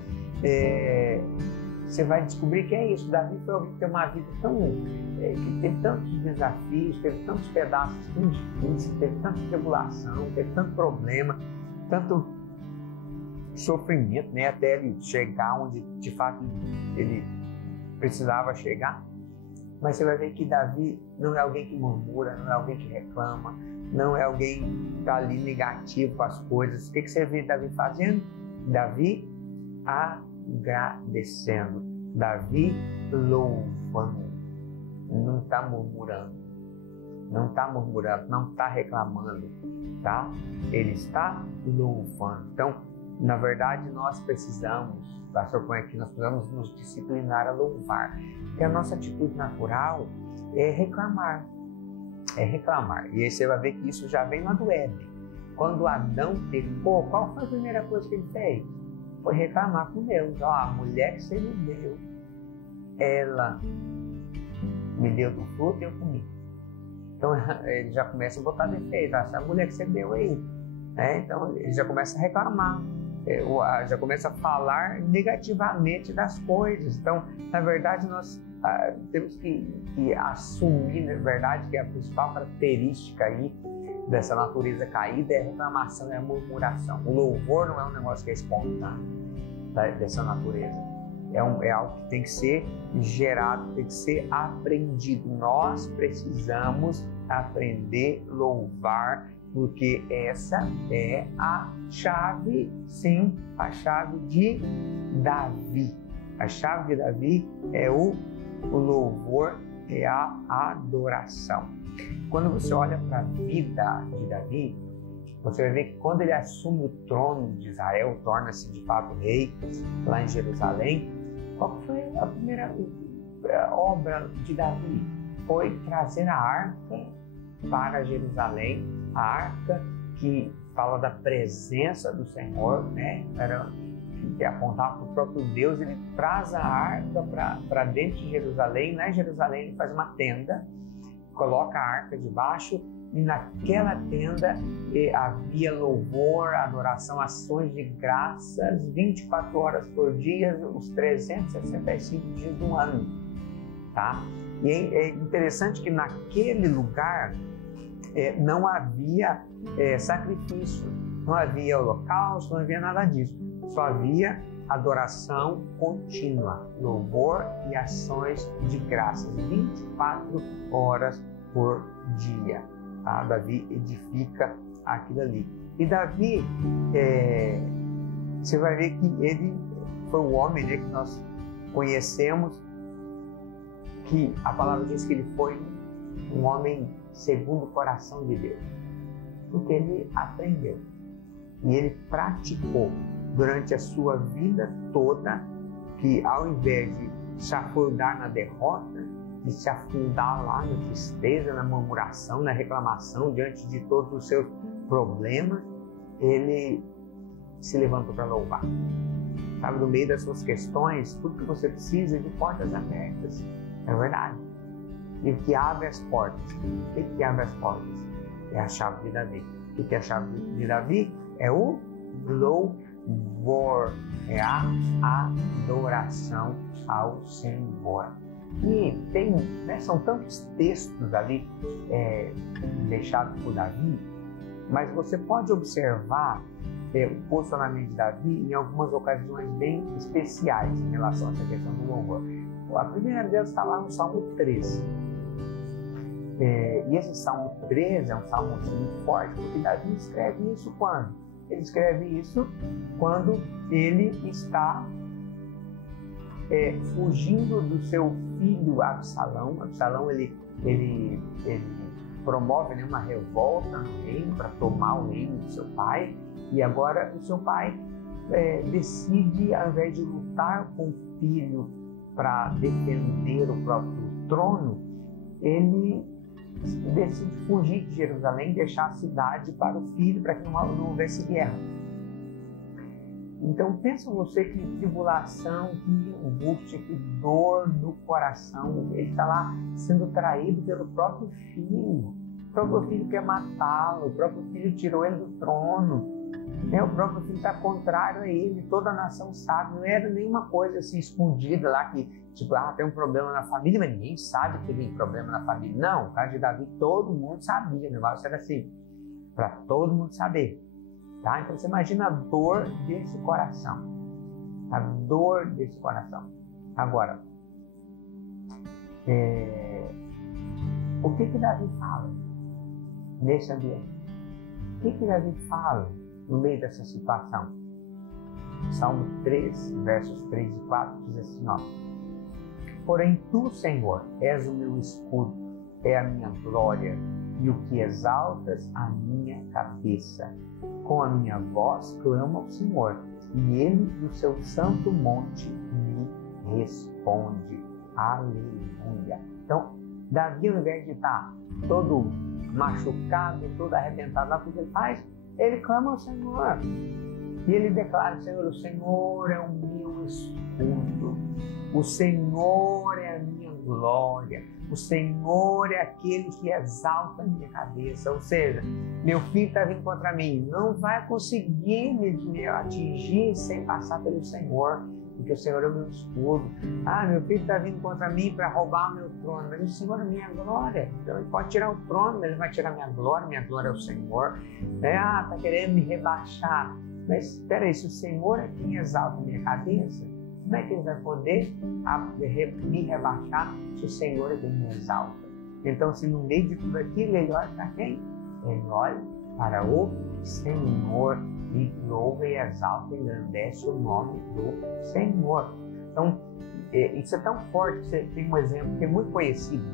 você vai descobrir que é isso. Davi foi alguém que teve uma vida que teve tantos desafios, teve tantos pedaços tão difíceis, teve tanta tribulação, teve tanto problema, tanto sofrimento, né, até ele chegar onde de fato ele precisava chegar. Mas você vai ver que Davi não é alguém que murmura, não é alguém que reclama, não é alguém que está ali negativo com as coisas. O que você vê Davi fazendo? Davi agradecendo, Davi louvando, não está murmurando, não está reclamando, tá? Ele está louvando. Então, na verdade, nós precisamos, o pastor põe aqui, nós precisamos nos disciplinar a louvar. E a nossa atitude natural é reclamar. E aí você vai ver que isso já vem lá do Éden. Quando Adão pecou, qual foi a primeira coisa que ele fez? Foi reclamar com Deus. Ó, a mulher que você me deu, ela me deu do fruto e eu comi. Então ele já começa a botar defeito. Essa mulher que você deu aí. Então ele já começa a reclamar. Já começa a falar negativamente das coisas. Então, na verdade, nós temos que assumir, na verdade, que a principal característica aí dessa natureza caída é a reclamação, é a murmuração. O louvor não é um negócio que é espontâneo dessa natureza. É algo que tem que ser gerado, tem que ser aprendido. Nós precisamos aprender a louvar, porque essa é a chave, sim, a chave de Davi. A chave de Davi é o louvor, é a adoração. Quando você olha para a vida de Davi, você vai ver que quando ele assume o trono de Israel, torna-se de fato rei lá em Jerusalém, qual foi a primeira obra de Davi? Foi trazer a arca para Jerusalém, a arca que fala da presença do Senhor, né? Que apontava para o próprio Deus. Ele traz a arca para dentro de Jerusalém. Lá em Jerusalém ele faz uma tenda, coloca a arca debaixo, e naquela tenda havia louvor, adoração, ações de graças 24 horas por dia, os 365 dias do ano, tá? E é interessante que naquele lugar não havia sacrifício. Não havia holocausto, não havia nada disso. Só havia adoração contínua, louvor e ações de graças, 24 horas por dia. Tá? Davi edifica aquilo ali. E Davi, você vai ver que ele foi o homem, né, que nós conhecemos, que a palavra diz que ele foi um homem segundo o coração de Deus, porque ele aprendeu e ele praticou durante a sua vida toda, que ao invés de se afundar na derrota, de se afundar lá na tristeza, na murmuração, na reclamação, diante de todos os seus problemas, ele se levantou para louvar. Sabe, no meio das suas questões, tudo que você precisa é de portas abertas. É verdade. E o que abre as portas? O que abre as portas? É a chave de Davi. O que é a chave de Davi? É o louvor. É a adoração ao Senhor. E tem, né, são tantos textos ali deixados por Davi, mas você pode observar o posicionamento de Davi em algumas ocasiões bem especiais em relação a essa questão do louvor. A primeira delas está lá no Salmo 13. E esse Salmo 13 é um salmo muito forte, porque Davi escreve isso quando? Ele escreve isso quando ele está fugindo do seu filho Absalão. Absalão ele promove, né, uma revolta no reino para tomar o reino do seu pai. E agora o seu pai decide, ao invés de lutar com o filho para defender o próprio trono, ele decide fugir de Jerusalém, deixar a cidade para o filho, para que não houvesse guerra. Então pensa você que tribulação, que angústia, que dor no coração. Ele está lá sendo traído pelo próprio filho. O próprio filho quer matá-lo, o próprio filho tirou ele do trono. O próprio filho está contrário a ele, toda a nação sabe, não era nenhuma coisa assim escondida lá que, tipo, tem um problema na família, mas ninguém sabe que tem problema na família. Não, o caso de Davi, todo mundo sabia, o negócio era assim, para todo mundo saber. Tá? Então você imagina a dor desse coração, a dor desse coração. Agora, o que Davi fala nesse ambiente? O que Davi fala no meio dessa situação? Salmo 3, versos 3 e 4 diz assim, ó: porém tu, Senhor, és o meu escudo, é a minha glória e o que exaltas a minha cabeça. Com a minha voz clamo ao Senhor, e ele do seu santo monte me responde. Aleluia. Então, Davi, ao invés de estar todo machucado, todo arrebentado lá, o que ele faz? Ele clama ao Senhor. E ele declara: Senhor, o Senhor é o meu escudo. O Senhor é a minha glória. O Senhor é aquele que exalta a minha cabeça. Ou seja, meu filho está vindo contra mim. Não vai conseguir me atingir sem passar pelo Senhor. Porque o Senhor é o meu escudo. Meu filho está vindo contra mim para roubar o meu trono. Mas o Senhor é a minha glória. Então ele pode tirar o trono, mas ele vai tirar minha glória é o Senhor. Está querendo me rebaixar. Mas espera aí, se o Senhor é quem exalta a minha cabeça, como é que ele vai poder me rebaixar se o Senhor é quem me exalta? Então, se no meio de tudo aquilo, ele olha para quem? Ele olha para o Senhor e louva e exalta e engrandece o nome do Senhor. Então, isso é tão forte que você tem um exemplo que é muito conhecido.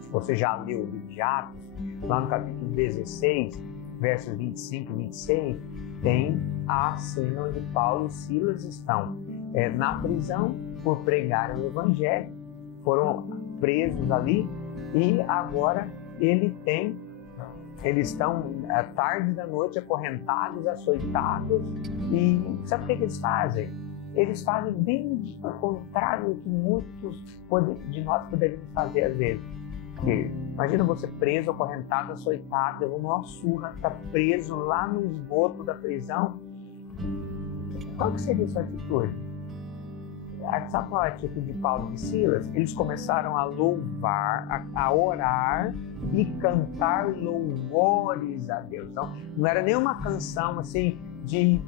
Se você já leu o livro de Atos, lá no capítulo 16, versos 25 e 26, tem a cena onde Paulo e Silas estão na prisão por pregar o Evangelho, foram presos ali e agora eles estão à tarde da noite acorrentados, açoitados, e sabe o que eles fazem? Eles fazem bem o contrário do que muitos de nós poderíamos fazer às vezes. Porque imagina você preso, acorrentado, açoitado, levou uma surra, está preso lá no esgoto da prisão. Qual que seria a sua atitude? sabe qual é a atitude de Paulo e Silas? Eles começaram a louvar, a orar e cantar louvores a Deus. Então, não era nenhuma canção assim de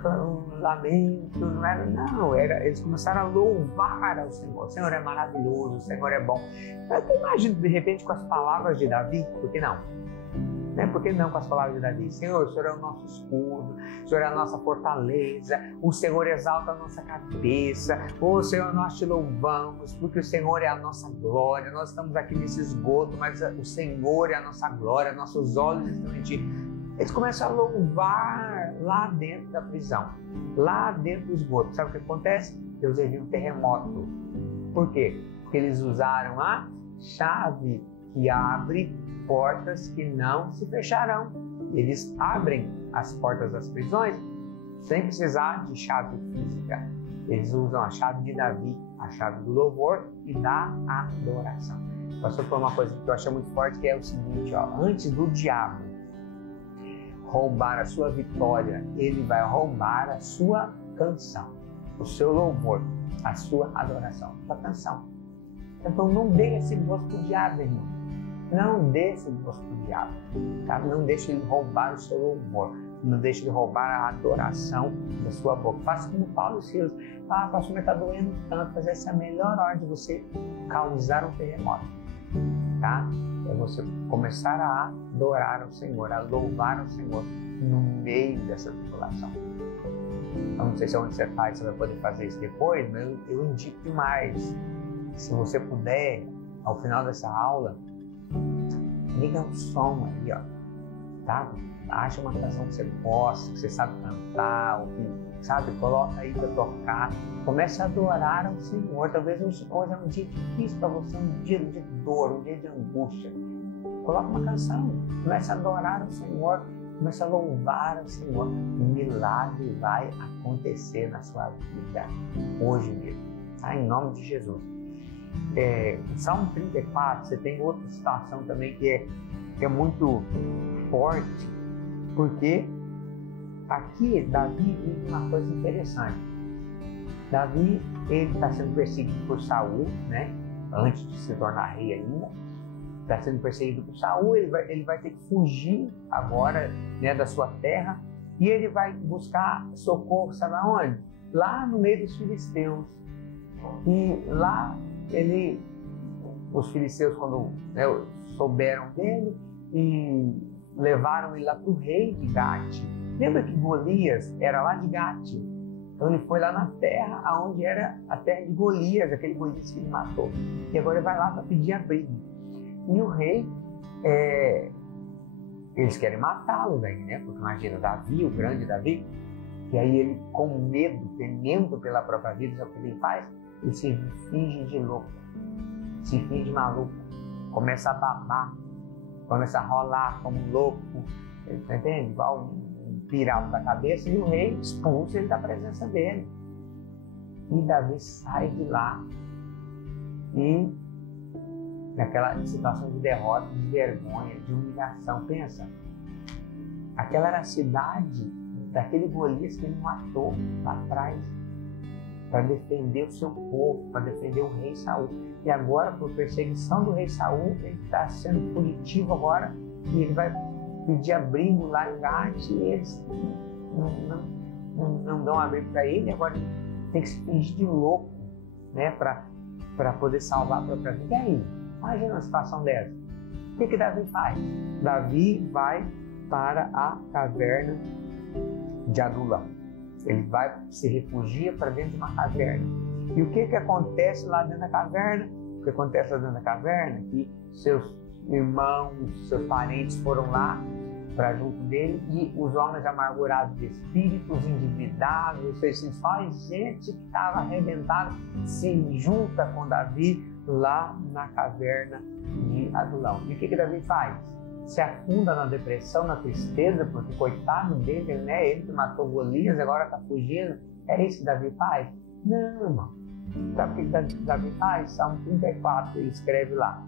lamento, não, eles começaram a louvar ao Senhor. O Senhor é maravilhoso, o Senhor é bom. Eu imagino, de repente, com as palavras de Davi, por que não? Por que não com as palavras de Davi? Senhor, o Senhor é o nosso escudo, o Senhor é a nossa fortaleza, o Senhor exalta a nossa cabeça, Senhor, nós te louvamos, porque o Senhor é a nossa glória. Nós estamos aqui nesse esgoto, mas o Senhor é a nossa glória, nossos olhos estão em Ti. Eles começam a louvar lá dentro da prisão, lá dentro do esgoto. Sabe o que acontece? Deus envia um terremoto. Por quê? Porque eles usaram a chave que abre portas que não se fecharão. Eles abrem as portas das prisões sem precisar de chave física. Eles usam a chave de Davi, a chave do louvor e da adoração. Pastor, foi uma coisa que eu achei muito forte, que é o seguinte, antes do diabo roubar a sua vitória, ele vai roubar a sua canção, o seu louvor, a sua adoração, a sua canção. Então não dê esse gosto pro diabo, irmão. Não dê esse gosto pro diabo, tá? Não deixe ele roubar o seu louvor, não deixe ele roubar a adoração da sua boca. Faça como Paulo e Silas. Pastor, mas está doendo tanto, mas essa é a melhor hora de você causar um terremoto, tá? É você começar a adorar ao Senhor, a louvar ao Senhor no meio dessa tribulação. Eu não sei se onde você está, você vai poder fazer isso depois, mas eu indico demais. Se você puder, ao final dessa aula, liga um som aí, tá? Acha uma canção que você gosta, que você sabe cantar, ou que, sabe, coloca aí para tocar. Comece a adorar ao Senhor. Talvez hoje é um dia difícil para você, um dia de dor, um dia de angústia. Coloca uma canção, comece a adorar o Senhor, comece a louvar o Senhor. Um milagre vai acontecer na sua vida, hoje mesmo, tá? Em nome de Jesus. No Salmo 34, você tem outra situação também que é muito forte, porque aqui Davi vive uma coisa interessante. Davi, ele está sendo perseguido por Saul, né? Antes de se tornar rei ainda, está sendo perseguido por Saul. Ele vai ter que fugir agora, né, da sua terra, e ele vai buscar socorro, sabe aonde? Lá no meio dos filisteus. E lá os filisteus, quando souberam dele, e levaram ele lá para o rei de Gate. Lembra que Golias era lá de Gate? Então ele foi lá na terra onde era a terra de Golias, aquele Golias que ele matou. E agora ele vai lá para pedir abrigo. E o rei, eles querem matá-lo, né? Porque imagina, Davi, o grande Davi, e aí ele, com medo, temendo pela própria vida, sabe o que ele faz? Ele se finge de louco, se finge de maluco, começa a babar, começa a rolar como um louco, tá entendendo? Igual um pirata da cabeça, e o rei expulsa ele da presença dele. E Davi sai de lá, e naquela situação de derrota, de vergonha, de humilhação, pensa, aquela era a cidade daquele Golias que ele matou lá atrás, para defender o seu povo, para defender o rei Saul. E agora, por perseguição do rei Saul, ele está sendo punitivo agora, e ele vai pedir abrigo lá em Gate, e eles não dão abrigo para ele, agora ele tem que se fingir de louco, né, para poder salvar a própria vida. E aí, imagina uma situação dessa. O que Davi faz? Davi vai para a caverna de Adulão. Ele vai, se refugia para dentro de uma caverna. E o que acontece lá dentro da caverna? O que acontece lá dentro da caverna é que seus irmãos, seus parentes foram lá para junto dele, e os homens amargurados de espírito, os endividados, ou seja, só gente que estava arrebentada se junta com Davi lá na caverna de Adulão. E o que Davi faz? Se afunda na depressão, na tristeza, porque coitado dele, né? Ele que matou Golias, agora está fugindo. É isso que Davi faz? Não, irmão. Sabe o que Davi faz? Salmo 34, ele escreve lá: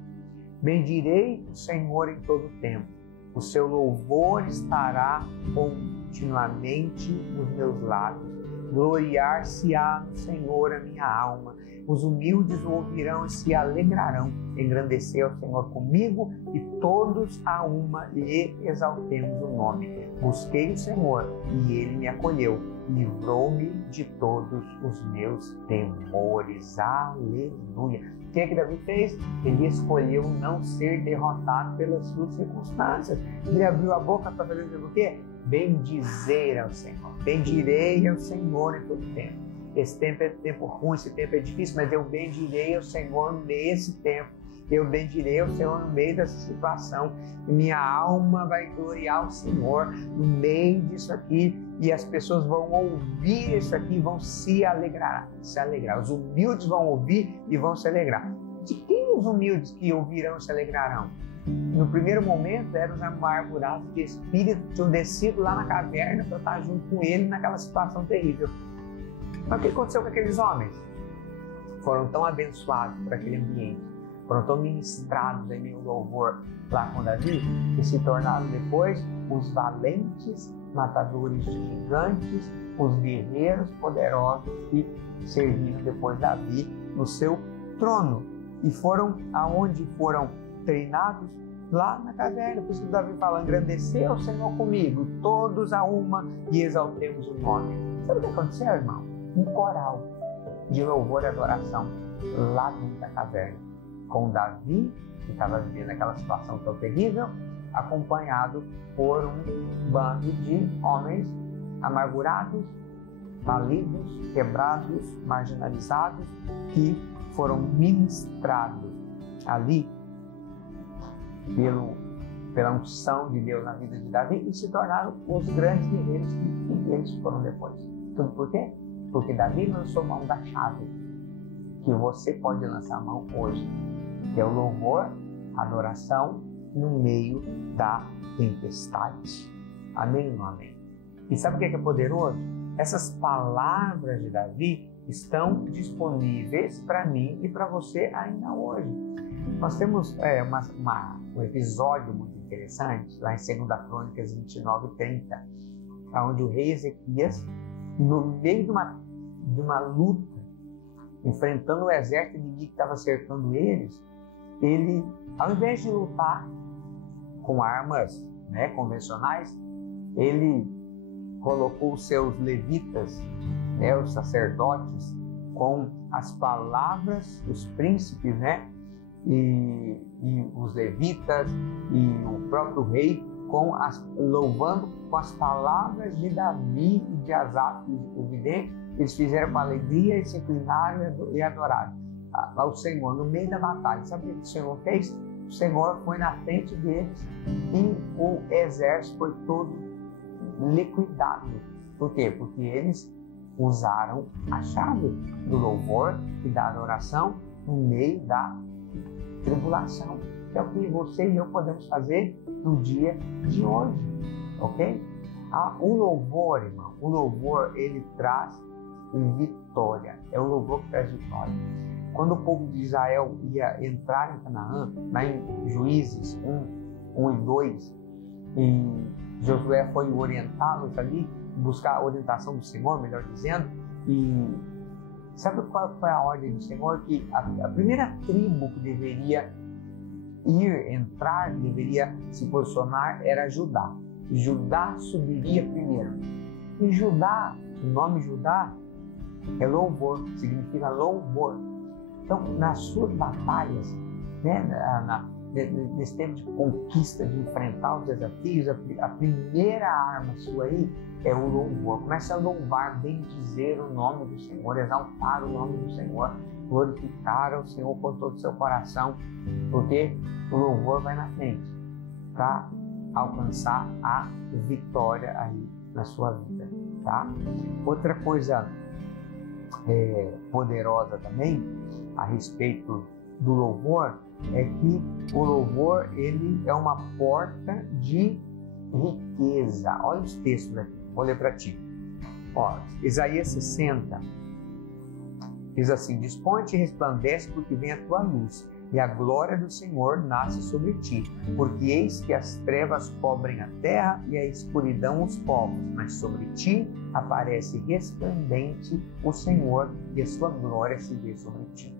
bendirei o Senhor em todo o tempo, o seu louvor estará continuamente nos meus lábios. gloriar-se-á no Senhor a minha alma. Os humildes o ouvirão e se alegrarão. Engrandeceu o Senhor comigo e todos a uma lhe exaltemos o nome. Busquei o Senhor e ele me acolheu, livrou-me de todos os meus temores. Aleluia! O que é que Davi fez? Ele escolheu não ser derrotado pelas suas circunstâncias. Ele abriu a boca para fazer o quê? Bendizer ao Senhor. Bendirei ao Senhor em todo tempo. Esse tempo é tempo ruim, esse tempo é difícil, mas eu bendirei ao Senhor nesse tempo. Eu bendirei ao Senhor no meio dessa situação. Minha alma vai gloriar o Senhor no meio disso aqui. E as pessoas vão ouvir isso aqui e vão se alegrar. Os humildes vão ouvir e vão se alegrar. De quem os humildes que ouvirão se alegrarão? No primeiro momento eram os amargurados de espírito que tinham descido lá na caverna para estar junto com ele naquela situação terrível. Mas o que aconteceu com aqueles homens? Foram tão abençoados por aquele ambiente, foram tão ministrados em meio ao louvor lá com Davi, que se tornaram depois os valentes matadores de gigantes, os guerreiros poderosos que serviram depois Davi no seu trono. E foram aonde foram treinados? Lá na caverna. Por isso que Davi fala: engrandeceu o Senhor comigo, todos a uma e exaltemos o nome. Sabe o que aconteceu, irmão? Um coral de louvor e adoração lá dentro da caverna, com Davi, que estava vivendo aquela situação tão terrível, acompanhado por um bando de homens amargurados, falidos, quebrados, marginalizados, que foram ministrados ali pela unção de Deus na vida de Davi e se tornaram os grandes guerreiros que eles foram depois. Tudo por quê? Porque Davi lançou mão da chave que você pode lançar mão hoje, que é o louvor, a adoração no meio da tempestade. Amém ou amém? E sabe o que é poderoso? Essas palavras de Davi estão disponíveis para mim e para você ainda hoje. Nós temos um episódio muito interessante lá em 2 Crônicas 29:30, onde o rei Ezequias, no meio de uma luta, enfrentando o exército inimigo que estava cercando eles, ele, ao invés de lutar com armas convencionais, ele colocou os seus levitas, os sacerdotes, com as palavras, os príncipes, e os levitas e o próprio rei, louvando com as palavras de Davi e de Asaf, o vidente. Eles fizeram com alegria e se inclinaram e adoraram ao Senhor no meio da batalha. Sabe o que o Senhor fez? O Senhor foi na frente deles e o exército foi todo liquidado. Por quê? Porque eles usaram a chave do louvor e da adoração no meio da tribulação. Que é o que você e eu podemos fazer no dia de hoje, ok? O louvor, irmão, ele traz vitória. É o louvor que traz vitória. Quando o povo de Israel ia entrar em Canaã, lá em Juízes 1 e 2, e Josué foi orientá-los ali, buscar a orientação do Senhor, melhor dizendo, e sabe qual foi a ordem do Senhor? Que a primeira tribo que deveria deveria se posicionar era Judá. Judá subiria primeiro. E Judá, o nome Judá é louvor, significa louvor. Então, nas suas batalhas, nesse tempo de conquista, de enfrentar os desafios, a primeira arma sua aí é o louvor. Comece a louvar, bendizer o nome do Senhor, exaltar o nome do Senhor, glorificar o Senhor com todo o seu coração, porque o louvor vai na frente para alcançar a vitória aí na sua vida, tá? Outra coisa poderosa também a respeito do louvor é que o louvor, ele é uma porta de riqueza. Olha os textos aqui, vou ler para ti. Isaías 60 diz assim: dispõe-te e resplandece, porque vem a tua luz e a glória do Senhor nasce sobre ti, porque eis que as trevas cobrem a terra e a escuridão os povos, mas sobre ti aparece resplendente o Senhor e a sua glória se vê sobre ti.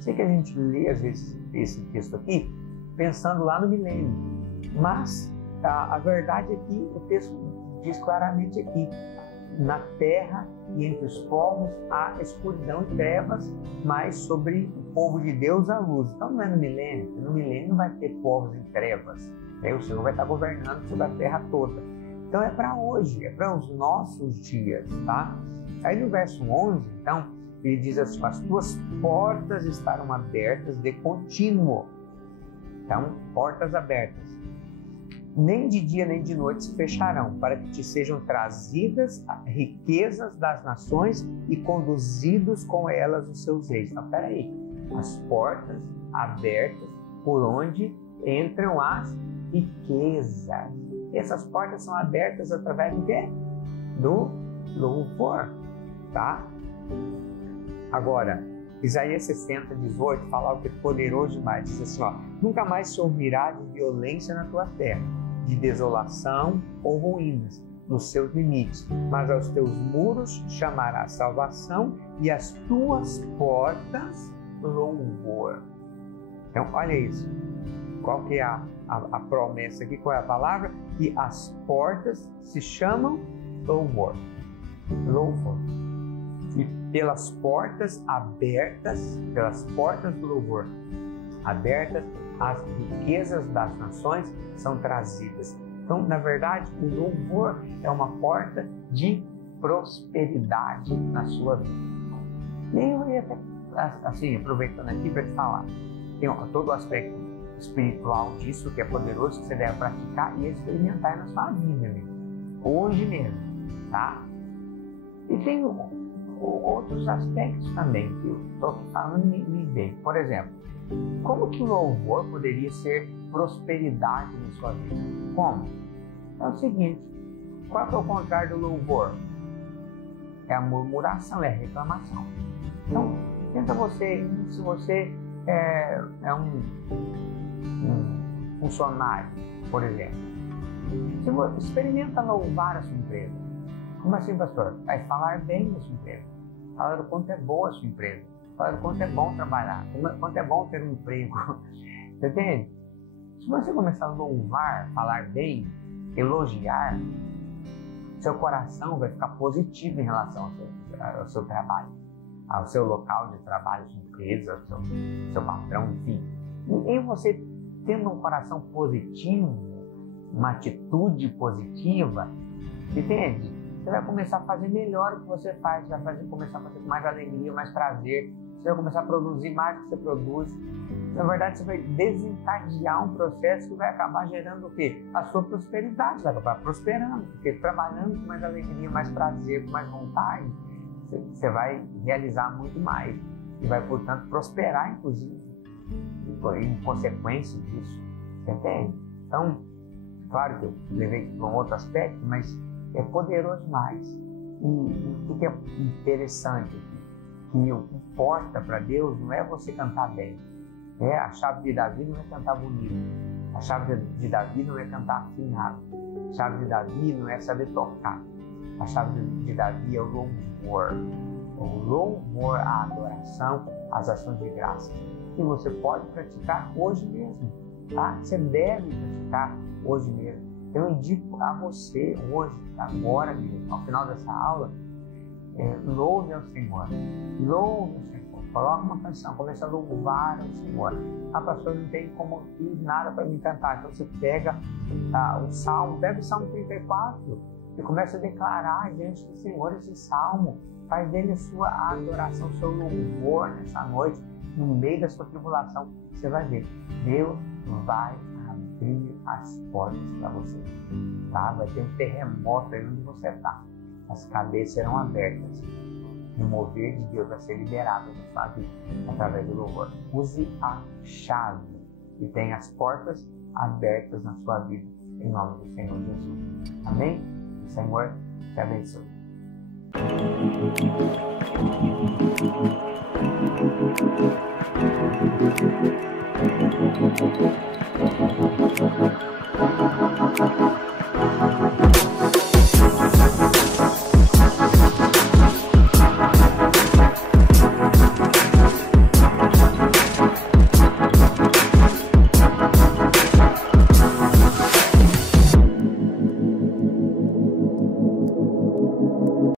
Sei que a gente lê às vezes esse texto aqui pensando lá no milênio, mas a verdade é que o texto diz claramente aqui: na terra e entre os povos há escuridão e trevas, mas sobre o povo de Deus há luz. Então não é no milênio, porque no milênio não vai ter povos em trevas, né? O Senhor vai estar governando sobre a terra toda. Então é para hoje, é para os nossos dias, tá? Aí no verso 11, então, ele diz assim: as tuas portas estarão abertas de contínuo. Então, portas abertas. Nem de dia nem de noite se fecharão, para que te sejam trazidas riquezas das nações e conduzidos com elas os seus reis. Então, peraí, as portas abertas por onde entram as riquezas. Essas portas são abertas através do quê? Do louvor, tá? Agora, Isaías 60, 18 fala algo que é poderoso demais. Diz assim, ó: nunca mais se ouvirá de violência na tua terra, de desolação ou ruínas nos seus limites, mas aos teus muros chamará salvação e às tuas portas louvor. Então, olha isso. Qual que é a promessa aqui? Qual é a palavra? Que as portas se chamam louvor. Louvor. E pelas portas abertas, pelas portas do louvor abertas, as riquezas das nações são trazidas. Então, na verdade, o louvor é uma porta de prosperidade na sua vida. E aí eu ia até, assim, aproveitando aqui para te falar, tem todo o aspecto espiritual disso, que é poderoso, que você deve praticar e experimentar na sua vida mesmo, hoje mesmo, tá? E tem outros aspectos também que eu estou aqui falando me veio. Por exemplo, como que o louvor poderia ser prosperidade na sua vida? Como? É o seguinte: qual é o contrário do louvor? É a murmuração, é a reclamação. Então, tenta você, se você é um funcionário, por exemplo, experimenta louvar a sua empresa. Como assim, pastor? Vai falar bem da sua empresa, falar o quanto é boa a sua empresa, falar o quanto é bom trabalhar, o quanto é bom ter um emprego. Você entende? Se você começar a louvar, falar bem, elogiar, seu coração vai ficar positivo em relação ao seu trabalho, ao seu local de trabalho, à sua empresa, ao seu patrão, enfim. E você tendo um coração positivo, uma atitude positiva, entende? Você vai começar a fazer melhor o que você faz, você vai começar a fazer com mais alegria, mais prazer, você vai começar a produzir mais do que você produz. Na verdade, você vai desencadear um processo que vai acabar gerando o quê? A sua prosperidade, vai acabar prosperando, porque trabalhando com mais alegria, mais prazer, com mais vontade, você vai realizar muito mais e vai, portanto, prosperar, inclusive, em consequência disso. Você entende? Então, claro que eu levei para um outro aspecto, mas é poderoso demais. E o que é interessante aqui? Que o que importa para Deus não é você cantar bem. A chave de Davi não é cantar bonito. A chave de Davi não é cantar afinado. A chave de Davi não é saber tocar. A chave de Davi é o louvor. O louvor, a adoração, as ações de graça. Que você pode praticar hoje mesmo. Tá? Você deve praticar hoje mesmo. Eu indico a você hoje, agora mesmo, ao final dessa aula, louve ao Senhor. Louve ao Senhor. Coloca uma canção, começa a louvar ao Senhor. Pastor, não tem como nada para me cantar. Então você pega o Salmo, pega o Salmo 34 e começa a declarar diante do Senhor esse Salmo. Faz dele a sua adoração, o seu louvor nessa noite, no meio da sua tribulação. Você vai ver, Deus vai abrir as portas para você. Tá? Vai ter um terremoto aí onde você está. As cadeias serão abertas. E o mover de Deus vai ser liberado na sua vida através do louvor. Use a chave e tenha as portas abertas na sua vida, em nome do Senhor Jesus. Amém? O Senhor te abençoe.